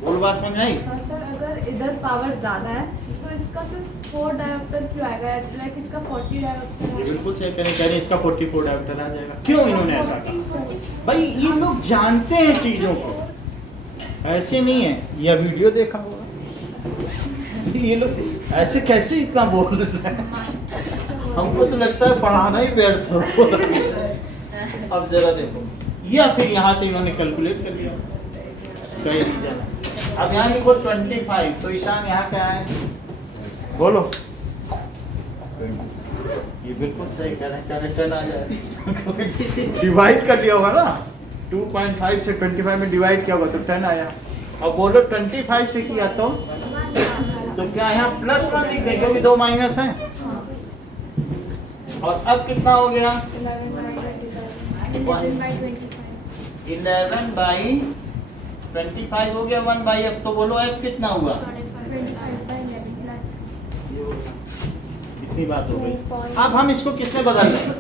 बोल, बात समझ आई? सर, अगर इधर पावर ज्यादा है तो इसका सिर्फ 4 डायोप्टर क्यों आएगा? लाइक इसका 40 डायोप्टर। ये बिल्कुल सही कह रहे, इसका 44 डायोप्टर आ जाएगा। क्यों इन्होंने ऐसा कहा? भाई ये लोग जानते हैं चीजों को, ऐसे नहीं है। यह वीडियो देखा होगा, ये लोग ऐसे कैसे इतना बोल रहे हैं? हमको तो लगता है पढ़ाना ही व्यर्थ हो। अब जरा देखो, या फिर यहाँ से इन्होंने कैलकुलेट कर लिया, कहीं नहीं जाना। अब यहाँ लिखो 25, तो ईशान यहाँ क्या है बोलो। ये बिल्कुल सही कह रहे हैं, 10 आ जाए। डिवाइड कर लिया होगा ना, 2.5 से 25 में डिवाइड किया होगा तो 10 आया। अब बोलो 25 से किया तो क्या यहाँ +1 लिख दें क्योंकि 2 माइनस है। और अब कितना हो गया 11/25 हो गया 1/f। तो बोलो f कितना हुआ, इतनी बात हो गई। अब हम इसको किसमें बदल रहे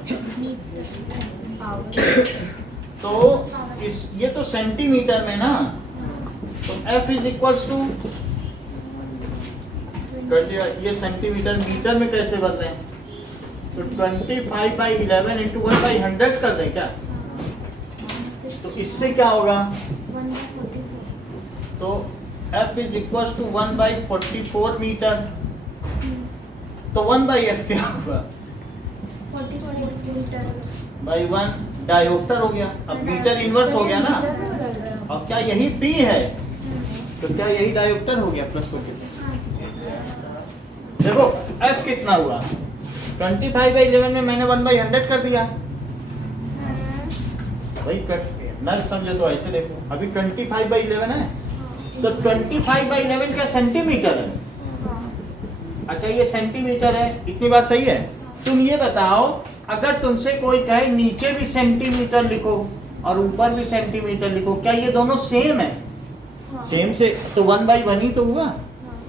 तो ये तो सेंटीमीटर में ना, तो f इज इक्वल्स टू 20। ये सेंटीमीटर मीटर में कैसे बदले, तो 25/11 इंटू 1/100 कर दें क्या, तो इससे क्या होगा, तो f is equals to 1/44 metre. तो 1/f क्या होगा, 1 डायोप्टर हो गया। अब मीटर इनवर्स हो गया ना, अब क्या यही p है, तो क्या यही डायोप्टर हो गया प्लस 44। देखो f कितना हुआ, 25/11 में मैंने 1/100 कर दिया भाई, ना समझो तो ऐसे देखो, अभी 25/11 है, तो 25/11 क्या सेंटीमीटर है। अच्छा ये सेंटीमीटर है, इतनी बात सही है। तुम ये बताओ, अगर तुमसे कोई कहे नीचे भी सेंटीमीटर लिखो और ऊपर भी सेंटीमीटर लिखो, क्या ये दोनों सेम है, सेम से तो 1/1 ही तो हुआ,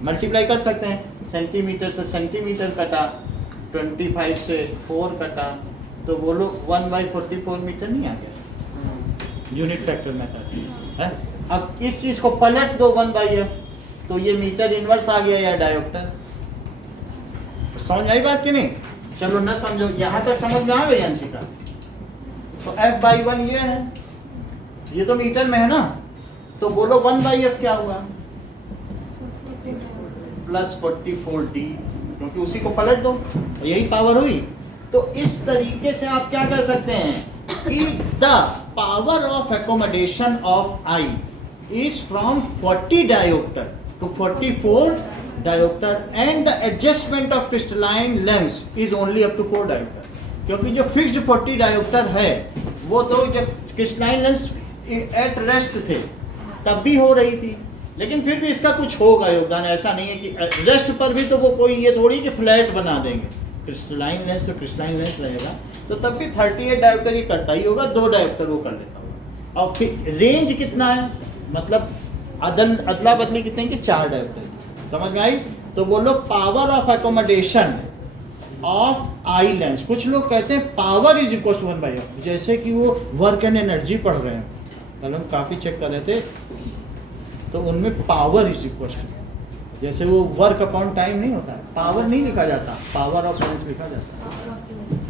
मल्टीप्लाई कर सकते हैं। सेंटीमीटर से सेंटीमीटर कटा, 25 से 4 कटा, तो बोलो 1/44 मीटर नहीं आ गया, यूनिट फैक्टर मेथड है। अब इस चीज को पलट दो 1/f, तो ये मीटर इनवर्स आ गया या डायोप्टर। समझ आई बात कि नहीं, चलो ना समझो, यहां तक समझ में आ गई अंशिका। तो f/1 ये है, ये तो मीटर में है ना, तो बोलो 1/f क्या हुआ, +44d, क्योंकि उसी को पलट दो, यही पावर हुई। तो इस तरीके से आप क्या कर सकते हैं कि the power of accommodation of eye is from 40 dioptre to 44 dioptre and the adjustment of crystalline lens is only up to 4 dioptre. क्योंकि जो फिक्स्ड 40 डायोप्टर है वो तो जब क्रिस्टलाइन लेंस एट रेस्ट थे तब भी हो रही थी, लेकिन फिर भी इसका कुछ होगा योगदान, ऐसा नहीं है कि रेस्ट पर भी तो वो कोई ये थोड़ी कि फ्लैट बना देंगे। क्रिस्टलाइन लेंस तो क्रिस्टलाइन लेंस रहेगा, तो तब भी 38 डायोप्टर ही करता ही होगा, 2 डायोप्टर वो कर लेता होगा। और फिर रेंज कितना है, मतलब अदला बदली कितने की, 4 डायोप्टर। समझ में आई। तो बोलो power of accommodation of eye lens. कुछ लोग कहते हैं power is equal to 1/f, जैसे कि वो वर्क एंड एनर्जी पढ़ रहे हैं, कल हम काफ़ी चेक कर रहे थे, तो उनमें पावर इज इक्वल टू, जैसे वो वर्क अपॉन टाइम नहीं होता है, पावर नहीं लिखा जाता, पावर ऑफ लेंस लिखा जाता है,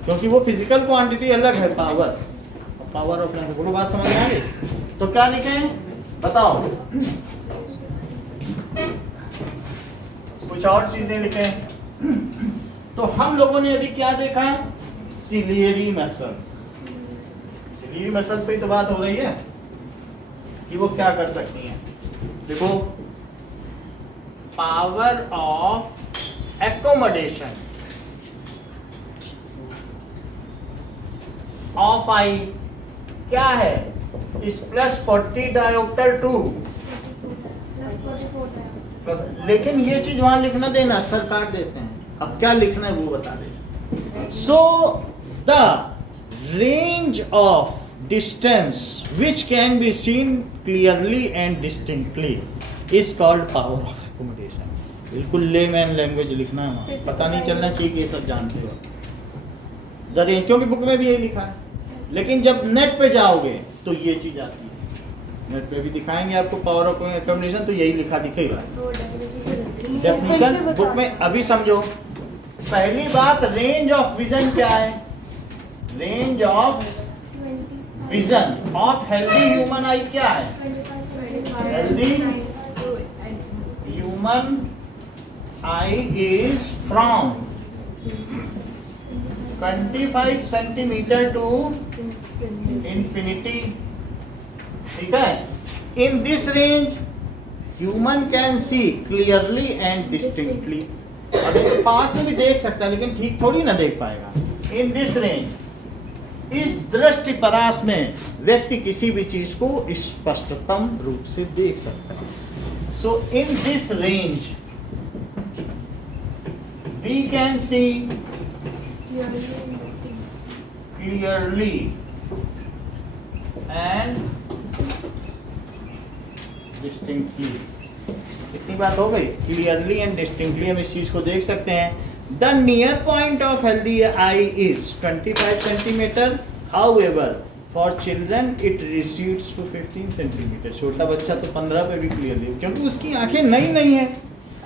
क्योंकि वो फिजिकल क्वांटिटी अलग है पावर, पावर ऑफ लेंस। बोलो बात समझ में आ गई। तो क्या लिखें बताओ, कुछ और चीजें लिखें। तो हम लोगों ने अभी क्या देखा, सिलियरी मसल्स। सिलियरी मसल्स पे तो बात हो रही है कि वो क्या कर सकती हैं। देखो, पावर ऑफ एकोमोडेशन ऑफ आई क्या है, इस +40 डायोप्टर टू, लेकिन ये चीज वहां लिखना देना, सर काट देते हैं। अब क्या लिखना है वो बता दें। So the range of distance which can be seen clearly and distinctly is called power of accommodation. बिल्कुल लेमैन लैंग्वेज लिखना है, पता नहीं चलना चाहिए कि ये सब जानते हो द रेंज, क्योंकि बुक में भी यही लिखा है। लेकिन जब नेट पे जाओगे तो ये चीज आती है, नेट पे भी दिखाएंगे आपको पावर ऑफ एकोमोडेशन, तो यही लिखा दिखेगा डेफिनेशन बुक में। अभी समझो, पहली बात रेंज ऑफ विजन क्या है, range of vision of healthy human eye क्या है, healthy human eye is from 25 centimetre to infinity. ठीक है, in this range human can see clearly and distinctly. अब इसे पास में भी देख सकता है लेकिन ठीक थोड़ी ना देख पाएगा। इन दिस रेंज, इस दृष्टि परास में व्यक्ति किसी भी चीज को स्पष्टतम रूप से देख सकता है। So in this range we can see clearly and distinctly। इतनी बात हो गई, क्लियरली एंड डिस्टिंक्टली हम इस चीज को देख सकते हैं। The near point of healthy eye is 25 centimetre, however for children it recedes to 15 centimetre. छोटा बच्चा तो 15 पे भी क्लियरली, क्योंकि उसकी आंखें नई नहीं है,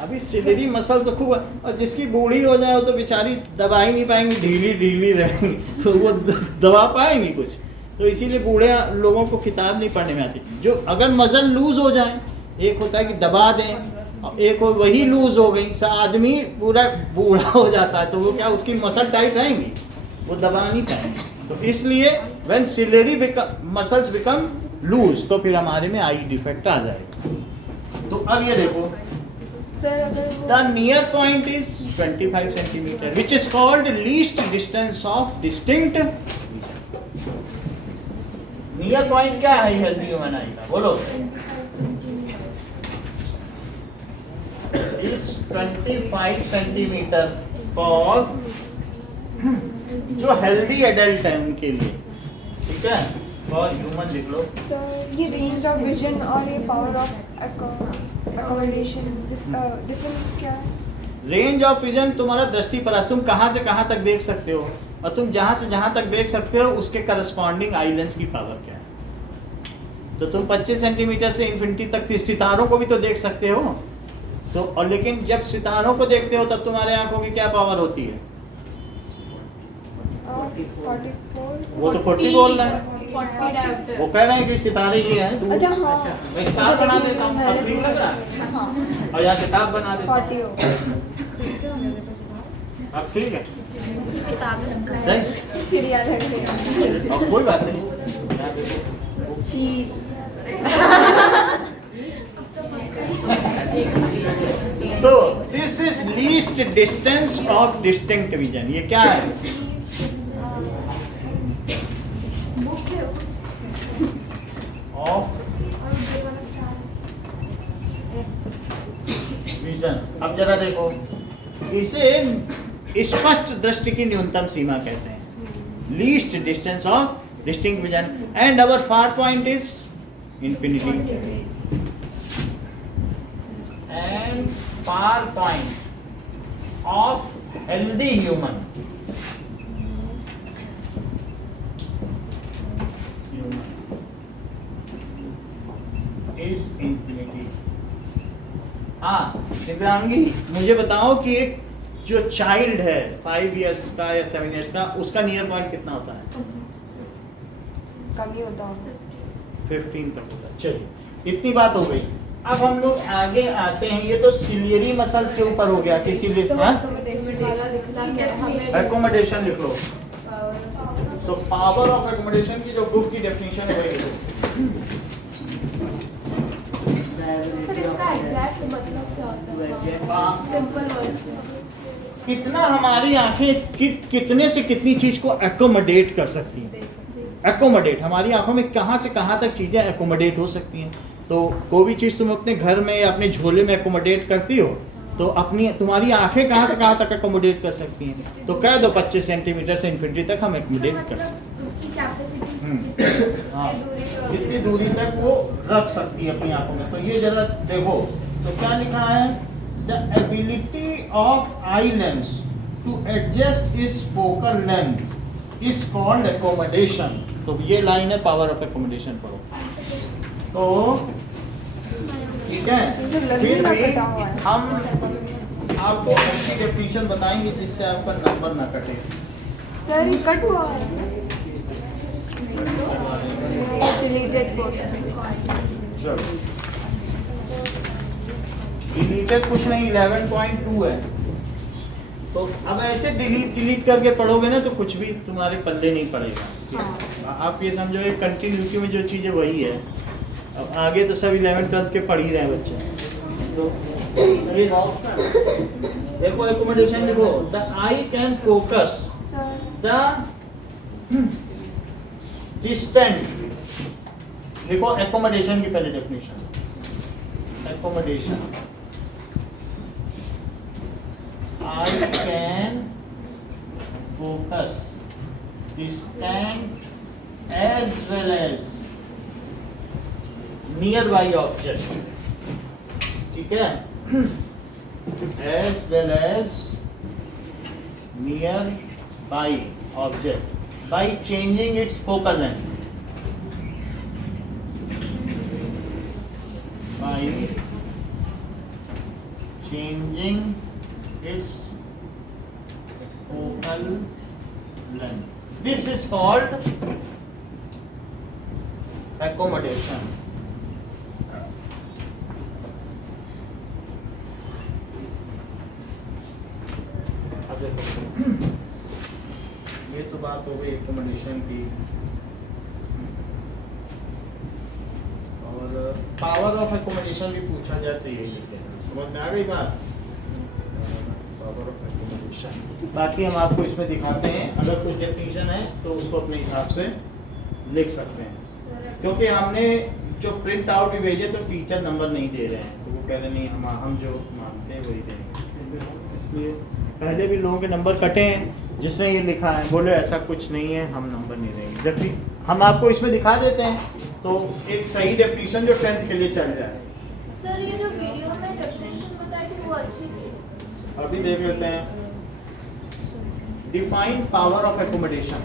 अभी सिलेरी मसल से खूब। और जिसकी बूढ़ी हो जाए तो बेचारी दबा ही नहीं पाएंगी, ढीली ढीली रहेंगी, तो वो दबा पाएंगी कुछ। तो इसीलिए बूढ़े लोगों को किताब नहीं पढ़ने में आती। जो अगर मसल लूज हो जाए, एक होता है कि दबा दें, और एक हो वही लूज हो गई, आदमी पूरा बूढ़ा हो जाता है, तो वो क्या उसकी मसल टाइट रहेंगी, वो दबा नहीं पाएंगे। तो इसलिए when ciliary muscles become loose, तो फिर हमारे में आई डिफेक्ट आ जाएगा। तो अब ये देखो, सर अगर वो the near point is 25 centimeter, which is called least distance of distinct vision। near point क्या है हेल्दी ह्यूमन आई का, बोलो। is 25 सेंटीमीटर फॉर जो हेल्दी एडल्ट है उनके लिए, ठीक है, फॉर ह्यूमन लिख लो। सर ये रेंज ऑफ विजन और ये पावर ऑफ अकोमोडेशन डिफरेंस क्या है? रेंज ऑफ विजन तुम्हारा दृष्टि परास, तुम कहाँ से कहाँ तक देख सकते हो, और तुम जहाँ से जहाँ तक देख सकते हो उसके करस्पॉन्डिंग आई लेंस की पावर क्या है। तो तुम 25 सेंटीमीटर से इन्फिनिटी तक सितारों को भी तो देख सकते हो। तो और लेकिन जब सितारों को देखते हो तब तुम्हारे आंखों की क्या पावर होती है? 44 वो तो 40 बोल रहा है, 40 डायोप्टर। वो कह रहे हैं कि सितारे ये हैं। अच्छा हाँ, मैं स्टार बना देता हूँ, अब ठीक लग रहा है, हाँ और यहाँ किताब बना देता 40 हूँ, हो अब ठीक है, किताब रखा सही, चिड़िया घर पे अब कोई बात नहीं। यहाँ देखो, चील। so this is least distance of distinct vision। ये क्या है? Of vision. अब जरा देखो, इसे स्पष्ट दृष्टि की न्यूनतम सीमा कहते हैं, least distance of distinct vision, and our far point is infinity, and far point of healthy human is infinity. हाँ दिव्यांगी, मुझे बताओ कि एक जो चाइल्ड है 5 इयर्स का या 7 इयर्स का, उसका नियर पॉइंट कितना होता है? कम ही होता होगा, 15 तक होता है। चलिए इतनी बात हो गई। अब हम लोग आगे आते हैं, ये तो सिलियरी मसल से ऊपर हो गया, किसी एकोमोडेशन लिख लो। तो पावर ऑफ एकोमोडेशन की जो बुक की डेफिनेशन है, सर इसका एग्जैक्ट मतलब क्या होता है? सिंपल वर्ड्स में कितना हमारी आंखें कितने से कितनी चीज को एकोमोडेट कर सकती हैं। एकोमोडेट, हमारी आंखों में कहाँ से कहाँ तक चीजें एकोमोडेट हो सकती हैं। तो कोई भी चीज तुम अपने घर में या अपने झोले में एकोमोडेट करती हो, तो अपनी तुम्हारी आंखें कहाँ से कहाँ तक एकोमोडेट कर सकती हैं। तो कह दो 25 सेंटीमीटर से इन्फिनिटी तक हम एकोमोडेट कर सकते हैं। उसकी कैपेसिटी हाँ, कितनी दूरी तक वो रख सकती है अपनी आंखों में। तो ये जरा देखो, तो क्या लिखा है, the ability of eye lens to adjust इस focal length is called accommodation. तो ये लाइन है पावर ऑफ एकोमोडेशन पढ़ो। तो ठीक है, फिर भी हम आपको अच्छी डेफिनेशन बताएंगे जिससे आपका नंबर ना कटे। सर ये कट हुआ है, डिलीटेड पोर्शन। डिलीटेड कुछ नहीं, 11.2 है। तो अब ऐसे डिलीट करके पढ़ोगे ना तो कुछ भी तुम्हारे पल्ले नहीं पड़ेगा। आप ये समझो एक कंटिन्यूटी में जो चीज़ है वही है। अब आगे तो सब 11th 12th के पढ़ ही रहे हैं बच्चे। तो ये देखो एकोमोडेशन लिखो, the I can focus sir the distant. लिखो एकोमोडेशन की पहले definition. Accommodation, I can focus distant as well as nearby object, ठीक है, as well as nearby object by changing its focal length, by changing its focal length. This is called accommodation. अब देखो, ये तो बात हो गई accommodation की। और power of accommodation भी पूछा जाता है, यही लिखते हैं। समझ में आ गई बात? बाकी हम आपको इसमें दिखाते हैं, अगर कुछ डेफिनेशन है तो उसको अपने हिसाब से लिख सकते हैं। क्योंकि हमने जो प्रिंट आउट भी भेजे तो टीचर नंबर नहीं दे रहे हैं, तो वो कह रहे नहीं हम जो मानते हैं वही देंगे। इसलिए पहले भी लोगों के नंबर कटे हैं जिसने ये लिखा है, बोले ऐसा कुछ नहीं है, हम नंबर नहीं देंगे। जबकि हम आपको इसमें दिखा देते हैं तो एक सही डेफिनेशन जो 10th के लिए चल जाए। सर ये जो वीडियो में डेफिनेशन बताई थी वो अच्छी थी। अभी देख लेते हैं। डिफाइन पावर ऑफ एकोमोडेशन,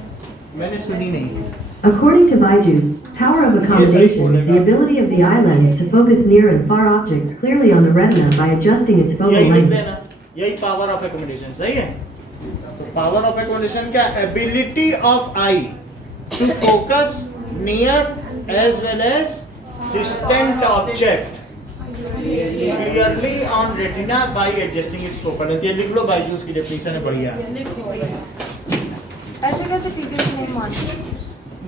मैंने सुनी नहीं। According to Byju's, power of accommodation is the ability of the eye lens to focus near and far objects clearly on the retina by adjusting its focal यही लिख length. देना, यही power of accommodation, सही है। तो power of accommodation क्या? Ability of eye to focus near as well as distant object clearly on retina by adjusting its focal length. ये लिख लो, बायजूस की डेफिनेशन है, बढ़िया। ऐसे कैसे टीचर्स नहीं मानते?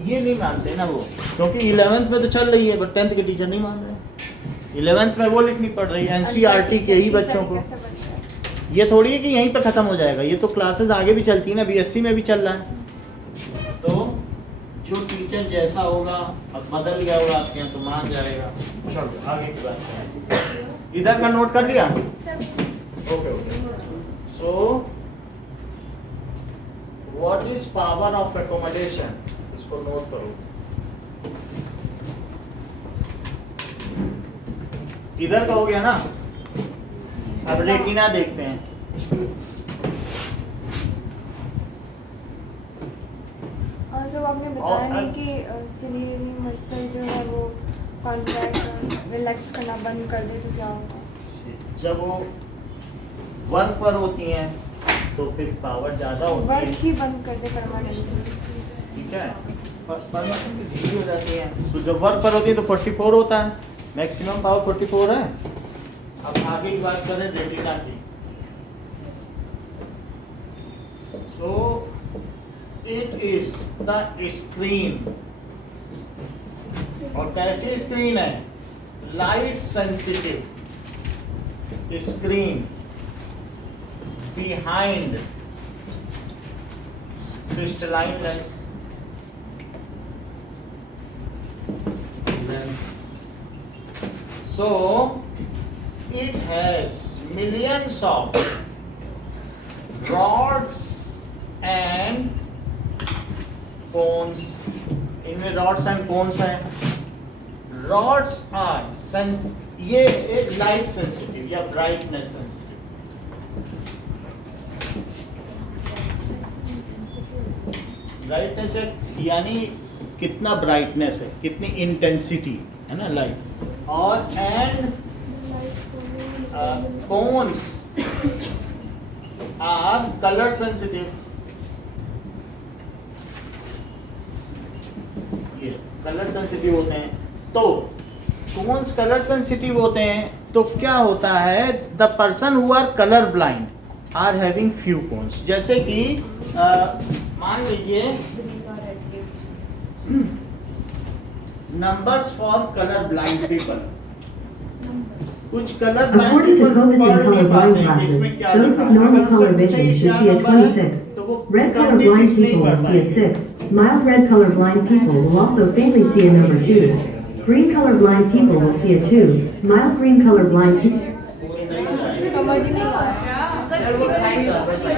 ये नहीं मानते ना वो, क्योंकि 11th में तो चल रही है, बट 10th के टीचर नहीं मान रहे। 11th में वो लिखनी पड़ रही है एनसीईआरटी के ही बच्चों को। ये थोड़ी है कि यहीं पर खत्म हो जाएगा, ये तो क्लासेस आगे भी चलती है ना, बीएससी में भी चल रहा है। तो जो टीचर जैसा होगा, अब बदल गया होगा आपके यहाँ तो मान जाएगा। चलो आगे की बात करें। इधर का नोट कर लिया? Okay okay. So what is power of accommodation, इसको नोट करो। इधर का हो गया ना, अब रेटिना देखते हैं। और जब आपने बताया नहीं कि सिलियरी मसल जो है वो कॉन्ट्रैक्ट रिलैक्स करना बंद कर दे तो क्या होगा? जब वो वर्क पर होती हैं तो फिर पावर ज़्यादा होती है। वर्क ही बंद कर दे परमानेंटली। ठीक है, परमानेंट ढीली हो जाती है। तो जब वर्क पर होती है तो 44 होता है, मैक्सिमम पावर 44 है। अब आगे की बात करें रेटिना की। So it is the screen, और कैसी स्क्रीन है? Light sensitive screen behind crystalline lens. So it has millions of rods and cones. इनमें rods and cones हैं. Rods are ये light sensitive या brightness sensitive. ब्राइटनेस है यानी कितना ब्राइटनेस है, कितनी इंटेंसिटी है ना लाइट, और and cones are colour sensitive. ये कलर सेंसिटिव होते हैं, तो कोन्स कलर सेंसिटिव होते हैं तो क्या होता है, the person who are colour blind are having few cones, जैसे कि मान लीजिए numbers for colour blind people. कुछ colour blind According to people Covisy पढ़ नहीं colorblind पाते हैं, इसमें glasses, क्या those लिखा with है। normal अगर color उनसे vision पूछे should क्या see a नंबर है, 26. तो वो Red 26 colorblind नहीं people पढ़ will see a पाएंगे। 6. Mild red colorblind people will also faintly see a number 2. Green colorblind people will see a 2. Mild green colorblind people. समझ ही नहीं आया। कलर ब्लाइंड पीपल,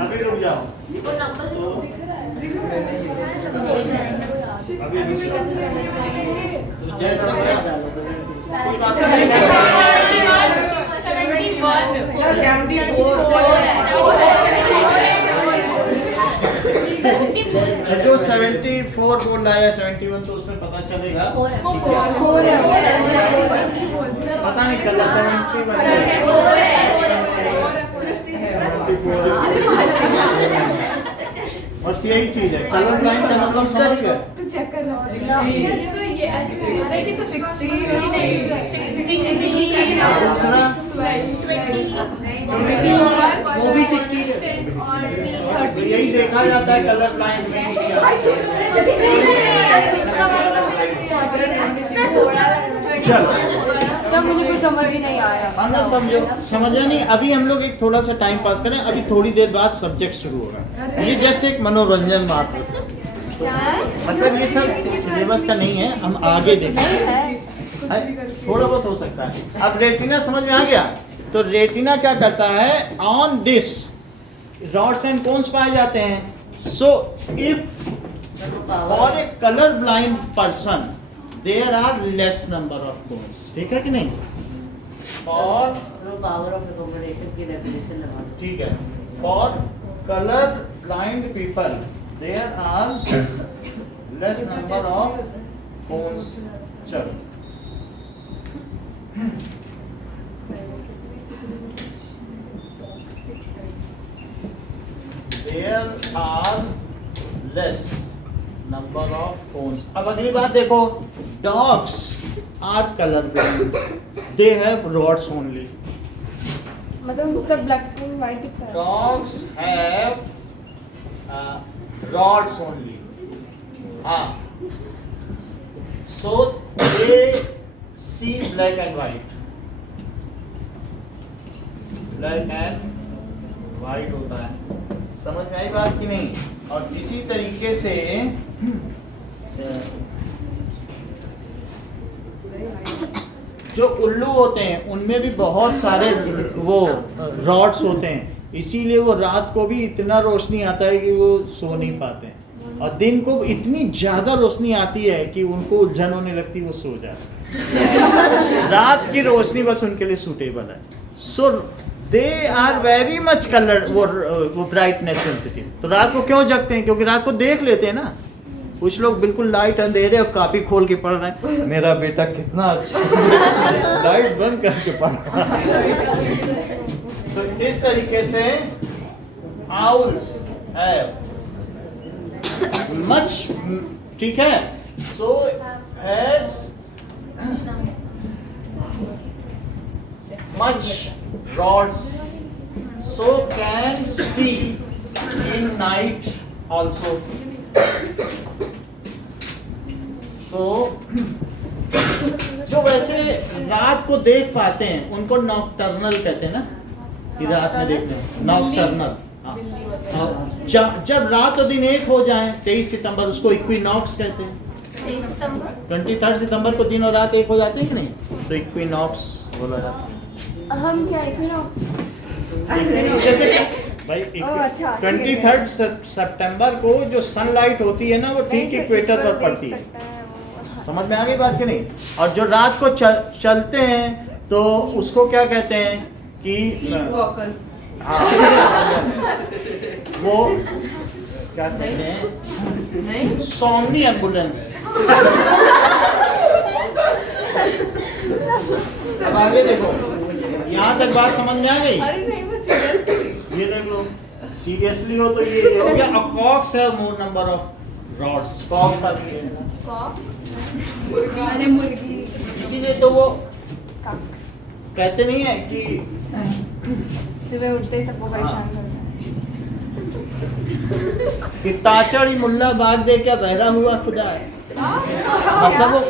अभी रुक जाओ, अभी रुक जाओ। जैसे कोई बात नहीं। जो 74 बोल रहा है 71, तो उसमें पता चलेगा कि क्या है। 4 है। पता नहीं चला 71 बस यही चीज है। कलर ब्लाइंड का मतलब समझ गए? दूसरा वो भी 60 है। तो यही देखा जाता है कलर ब्लाइंड में कि क्या है। चलो तब मुझे कुछ समझ ही नहीं आया। अन्ना समझा नहीं। अभी हम लोग एक थोड़ा सा टाइम पास करें, अभी थोड़ी देर बाद सब्जेक्ट शुरू होगा। ये जस्ट एक मनोरंजन मात्र, मतलब ये सब सिलेबस का नहीं है, हम आगे देखेंगे। थोड़ा बहुत हो सकता है। अब रेटिना समझ में आ गया? तो रेटिना क्या करता है, on this rods and cones पाए जाते हैं। So if for a colour blind person there are less number of cones, ठीक है कि नहीं? फॉर पावर ऑफ एकोमोडेशन की डेफिनेशन लगा दो। ठीक है, for colour blind people there are less number of cones. चलो there are less number of cones. अब अगली बात देखो, dogs are colour blind, they have rods only. मतलब सब ब्लैक एंड व्हाइट दिखता है। Dogs have rods only. So they see black and white. Black and white होता है। समझ में आई बात कि नहीं? और इसी तरीके से जो उल्लू होते हैं उनमें भी बहुत सारे वो रॉड्स होते हैं, इसीलिए वो रात को भी इतना रोशनी आता है कि वो सो नहीं पाते हैं, और दिन को इतनी ज़्यादा रोशनी आती है कि उनको उलझन होने लगती है, वो सो जाते हैं। रात की रोशनी बस उनके लिए सूटेबल है। So they are very much colour वो ब्राइटनेस सेंसिटिव। तो रात को क्यों जगते हैं? क्योंकि रात को देख लेते हैं ना। कुछ लोग बिल्कुल लाइट अंधेरे और कापी खोल के पढ़ रहे हैं, मेरा बेटा कितना अच्छा लाइट बंद करके पढ़ रहा है। So, इस तरीके से owls have much, ठीक है, so has much rods, so can see in night also. तो जो वैसे रात को देख पाते हैं उनको नॉकटर्नल कहते हैं ना, कि रात में देखते हैं, नॉकटर्नल। जब रात और दिन एक हो जाए 23 सितंबर, उसको इक्विनॉक्स कहते हैं। 23 सितंबर को दिन और रात एक हो जाते हैं कि नहीं, तो इक्विनॉक्स बोला जाता है। हम क्या इक्विनॉक्स? जैसे भाई अच्छा, 23 सितंबर को जो सनलाइट होती है ना, वो ठीक इक्वेटर पर पड़ती है। समझ में आ गई बात कि नहीं? और जो रात को चलते हैं तो उसको क्या कहते हैं कि हाँ, वो क्या कहते हैं, सोमनी एम्बुलेंस। अब आगे देखो, यहाँ तक बात समझ में आ गई? अरे नहीं, वो सीरियस। ये देख लो, सीरियसली हो तो ये हो गया। A cocks have more number of rods. Cock का भी है, मुर्गी। इसीलिए तो वो कॉक। कहते नहीं है कि सुबह उठते ही सबको परेशान करता ताचड़ी मुल्ला बाग दे क्या बहरा हुआ खुदा है। मतलब वो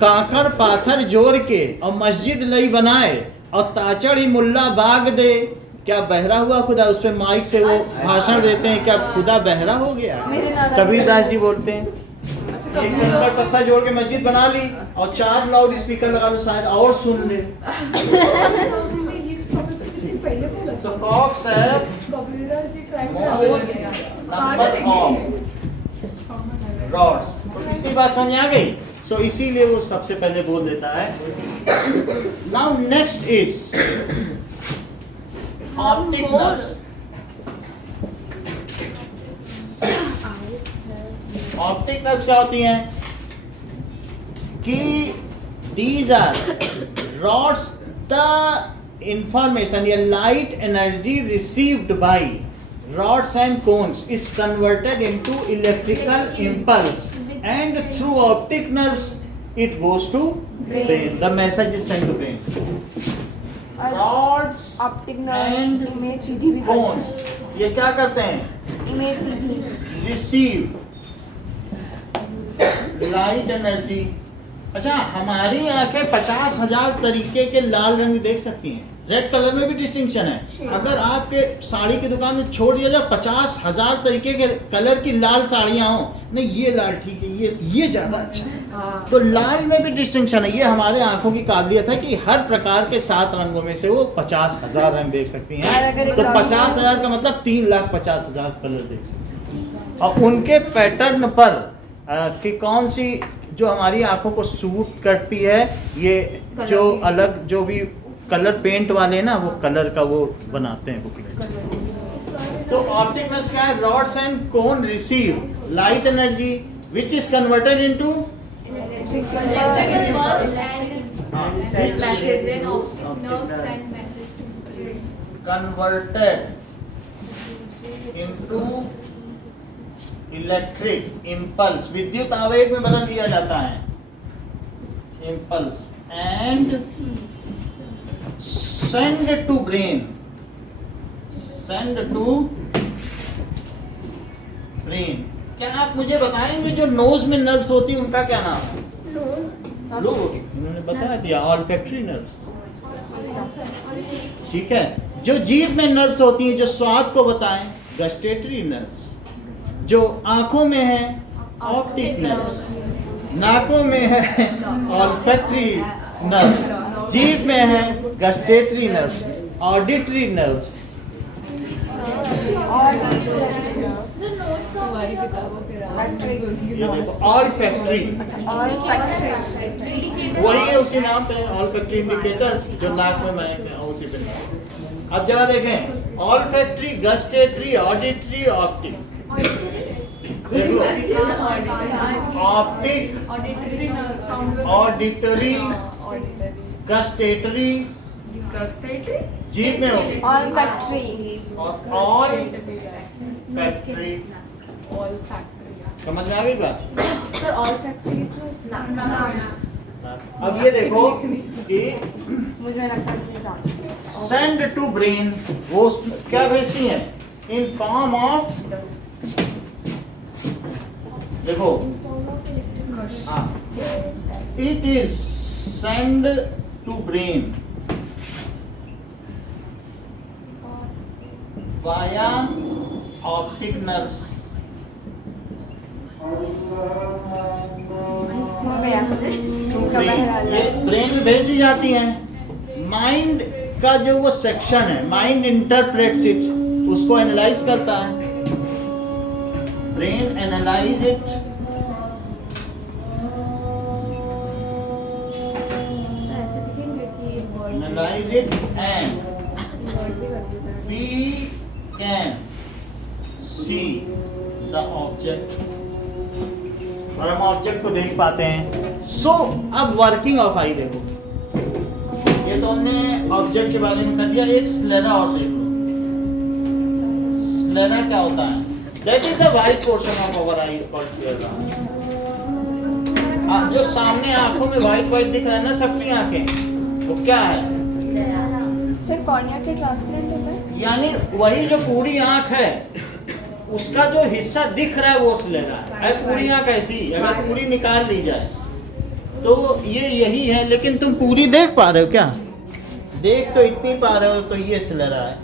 काकड़ पाथर जोड़ के और मस्जिद लई बनाए और ताचड़ी मुल्ला बाग दे क्या बहरा हुआ खुदा, उस पे माइक से वो भाषण देते हैं, क्या खुदा बहरा हो गया? मेरे नाना कबीरदास जी बोलते हैं एक कंकड़ पत्थर जोड़ के मस्जिद बना ली और 4 लाउड स्पीकर लगा लो शायद और सुन ले। पहले बोला So cocks have Kabirdas ji try more number of rods। तो इतनी बात समझ आ गई। So इसीलिए वो सबसे पहले बोल देता है। Now next is optic nerves। Optic nerves क्या होती हैं कि these are rods, the information या light energy received by rods and cones is converted into electrical impulse and through optic nerves it goes to brain, the message is sent to brain। rods optic nerve and image सीधी भी cones ये क्या करते हैं? Image सीधी receive light energy. अच्छा, हमारी आंखें 50,000 तरीके के लाल रंग देख सकती हैं। रेड कलर में भी डिस्टिंक्शन है। अगर आपके साड़ी की दुकान में छोड़ दिया जाए 50,000 तरीके के कलर की लाल साड़ियाँ हो, नहीं ये लाल ठीक है, ये ज़्यादा अच्छा है। तो लाल में भी डिस्टिंक्शन है। ये हमारे आंखों की काबिलियत है कि हर प्रकार के 7 रंगों में से वो 50,000 रंग देख सकती और अगर हैं। एक तो लॉन्ग 50,000 का मतलब 3,50,000 कलर देख सकती हैं। और उनके पैटर्न पर कि कौन सी जो हमारी आंखों को सूट करती है, ये जो अलग जो भी कलर पेंट वाले हैं ना, वो कलर का वो बनाते हैं बुकलेट। तो ऑप्टिक नर्व्स क्या है? Rods and cone receive light energy which is converted into converted into electric impulse, विद्युत आवेग में बदल दिया जाता है impulse, and send to brain, send to brain. क्या आप मुझे बताएंगे जो नोज में नर्व्स होती है उनका क्या नाम है? लोग इन्होंने बता दिया, ऑल्फैक्टरी नर्व्स। ठीक है। जो जीभ में नर्व्स होती हैं जो स्वाद को बताएं, गस्टेटरी नर्व्स। जो आंखों में है, ऑप्टिक नर्व्स। नाकों में है, ऑल्फैक्टरी नर्व्स। जीभ में है, गस्टेटरी नर्व्स। Auditory nerves. ये देखो ऑल्फैक्टरी, वही है, उसी नाम पे ऑल्फैक्टरी इंडिकेटर्स जो नाक में महकते हैं उसी पे। अब जरा देखें, ऑल्फैक्टरी, गस्टेटरी, ऑडिटरी, ऑप्टिक। देख लो, ऑप्टिक, ऑडिटरी, गस्टेटरी, जीभ में हो, ऑल्फैक्टरी और फैक्ट्री। समझ में आ गई बात? सर ऑल्फैक्टरी अब ये देखो कि मुझे लगता है सेंड टू ब्रेन, वो क्या भेजती है? इन फॉर्म ऑफ, देखो it is send to brain via optic nerves. हो गया इसका बहरा ये ब्रेन में भेज दी जाती हैं। माइंड का जो वो सेक्शन है, माइंड इंटरप्रेट्स इट, उसको एनालाइज करता है। Brain analyse it, analyse it and we can see the object, और हम ऑब्जेक्ट को देख पाते हैं। सो अब वर्किंग ऑफ आई देखो, ये तो हमने ऑब्जेक्ट के बारे में कर दिया। एक स्लेरा और देख लो। स्लेरा क्या होता है? That is the white portion of our eye is called sclera. जो सामने आंखों में वाइट वाइट दिख रहा है ना, सबकी आंखें, वो क्या है? सर कॉर्निया के ट्रांसपेरेंट होता है? यानी वही जो पूरी आंख है उसका जो हिस्सा दिख रहा है वो स्लेरा है। पूरी आंख ऐसी, अगर पूरी निकाल ली जाए तो ये यही है, लेकिन तुम पूरी देख पा रहे हो क्या? देख तो इतनी पा रहे हो, तो ये स्लेरा है।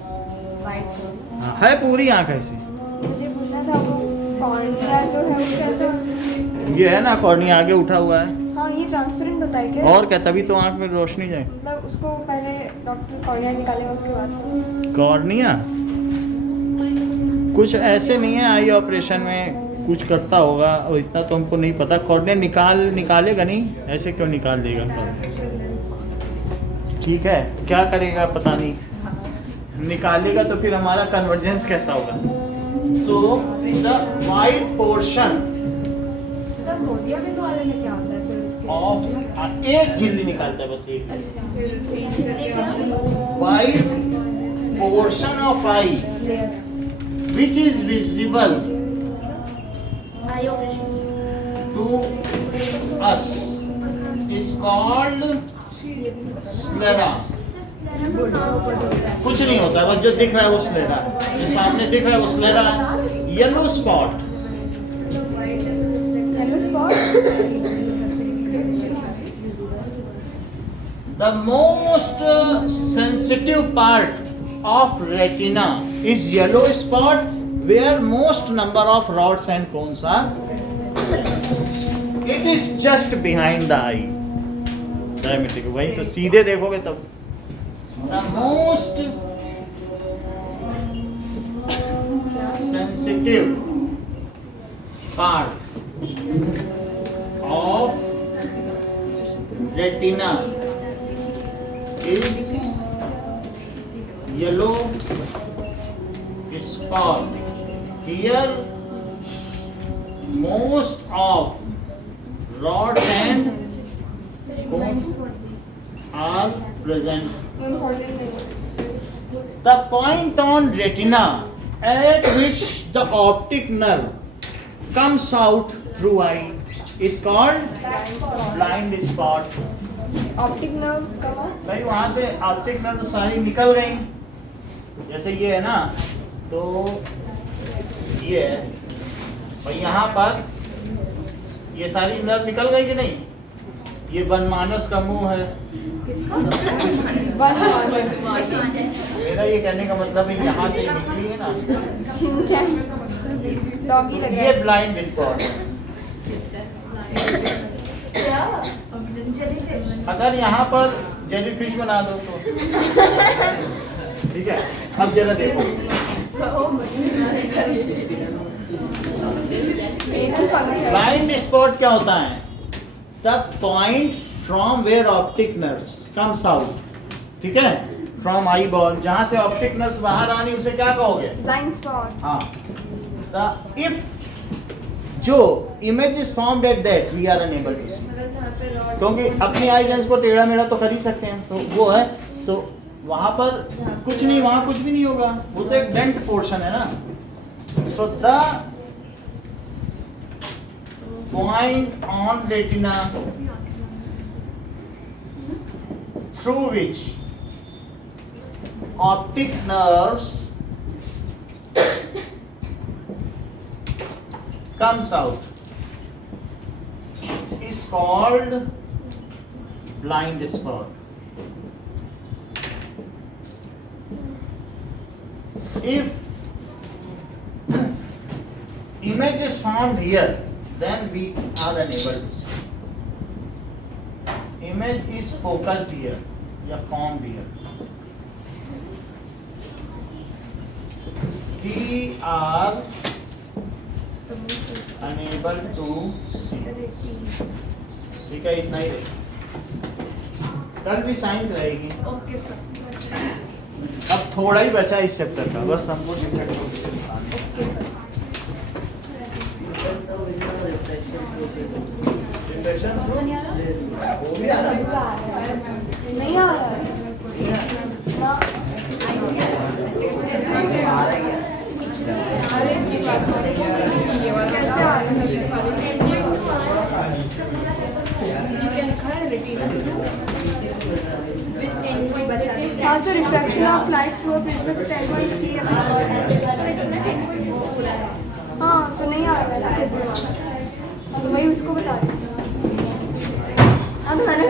हाँ, है पूरी आंख ऐसी। मुझे पूछना था वो कॉर्निया जो है वो कैसे? ये है ना कॉर्निया आगे उठा हुआ है। हाँ ये ट्रांसपेरेंट होता है क्या? और क्या, तभी तो आंख में रोशनी जाए। मतलब उसको पहले डॉक्टर कॉर्निया निकालेगा उसके बाद से? कॉर्निया कुछ ऐसे नहीं है, आई ऑपरेशन में कुछ करता होगा, और इतना तो हमको नहीं पता। कॉर्निया निकालेगा नहीं, ऐसे क्यों निकाल देगा? ठीक है, क्या करेगा पता नहीं, निकालेगा तो फिर हमारा कन्वर्जेंस कैसा होगा? So the white portion sir मोतियाबिंद वाले में क्या होता है फिर उसके? ऑफ एक झिल्ली निकालता है, बस एक white portion of I which is visible I operation to us is called sclera। कुछ नहीं होता है, बस जो दिख रहा है वो स्लेरा, जो सामने दिख रहा है वो स्लेरा है। Yellow spot, yellow spot? the most sensitive part of retina is yellow spot, where most number of rods and cones are. It is just behind the eye. Diametric, वही तो सीधे देखोगे तब। The most sensitive part of retina is yellow spot. Here most of rod and cones are present. The point on retina at which the optic nerve comes out through eye is called blind spot. Optic nerve कहाँ? भाई वहां से optic nerve सारी निकल गई, जैसे ये है ना, तो ये है, और यहाँ पर ये सारी नर्व निकल गई कि नहीं? ये बनमानस का मुंह है। मेरा ये कहने का मतलब है यहाँ से निकली है ना, शिनचैन डॉगी लग रहा ये है। Blind spot. अगर यहाँ पर जेलीफिश बना दो तो ठीक है। अब जरा देखो, ब्लाइंड स्पॉट क्या होता है? The point from where optic nerves comes out, ठीक है, फ्रॉम आई बॉल, जहां से ऑप्टिक नर्व्स बाहर आनी उसे क्या कहोगे? Blind spot. हाँ, द इफ जो image is formed at that we are unable to see, क्योंकि अपनी आई लेंस को टेढ़ा मेढ़ा तो कर ही सकते हैं, तो वो है, तो वहां पर कुछ नहीं, वहां कुछ भी नहीं होगा, वो तो एक डेंट पोर्शन है ना। So the point on retina through which optic nerves comes out is called blind spot. If image is formed here, then we are unable to see. Image is focused here, या formed here. We are unable to see. ठीक है, इतना ही कल भी science रहेगी। Okay sir. अब थोड़ा ही बचा इस चैप्टर का, बस हमको इन्फेक्शन हो भी आ रहा है। नहीं आ रहा है ना। कैसे आ रहा है? ये क्या लिखा है? रेटिना हाँ sir refraction of light through a prism तो 10.3 है। हाँ तो नहीं आ रहा है तो वही उसको बता रही हूँ। हाँ तो मैंने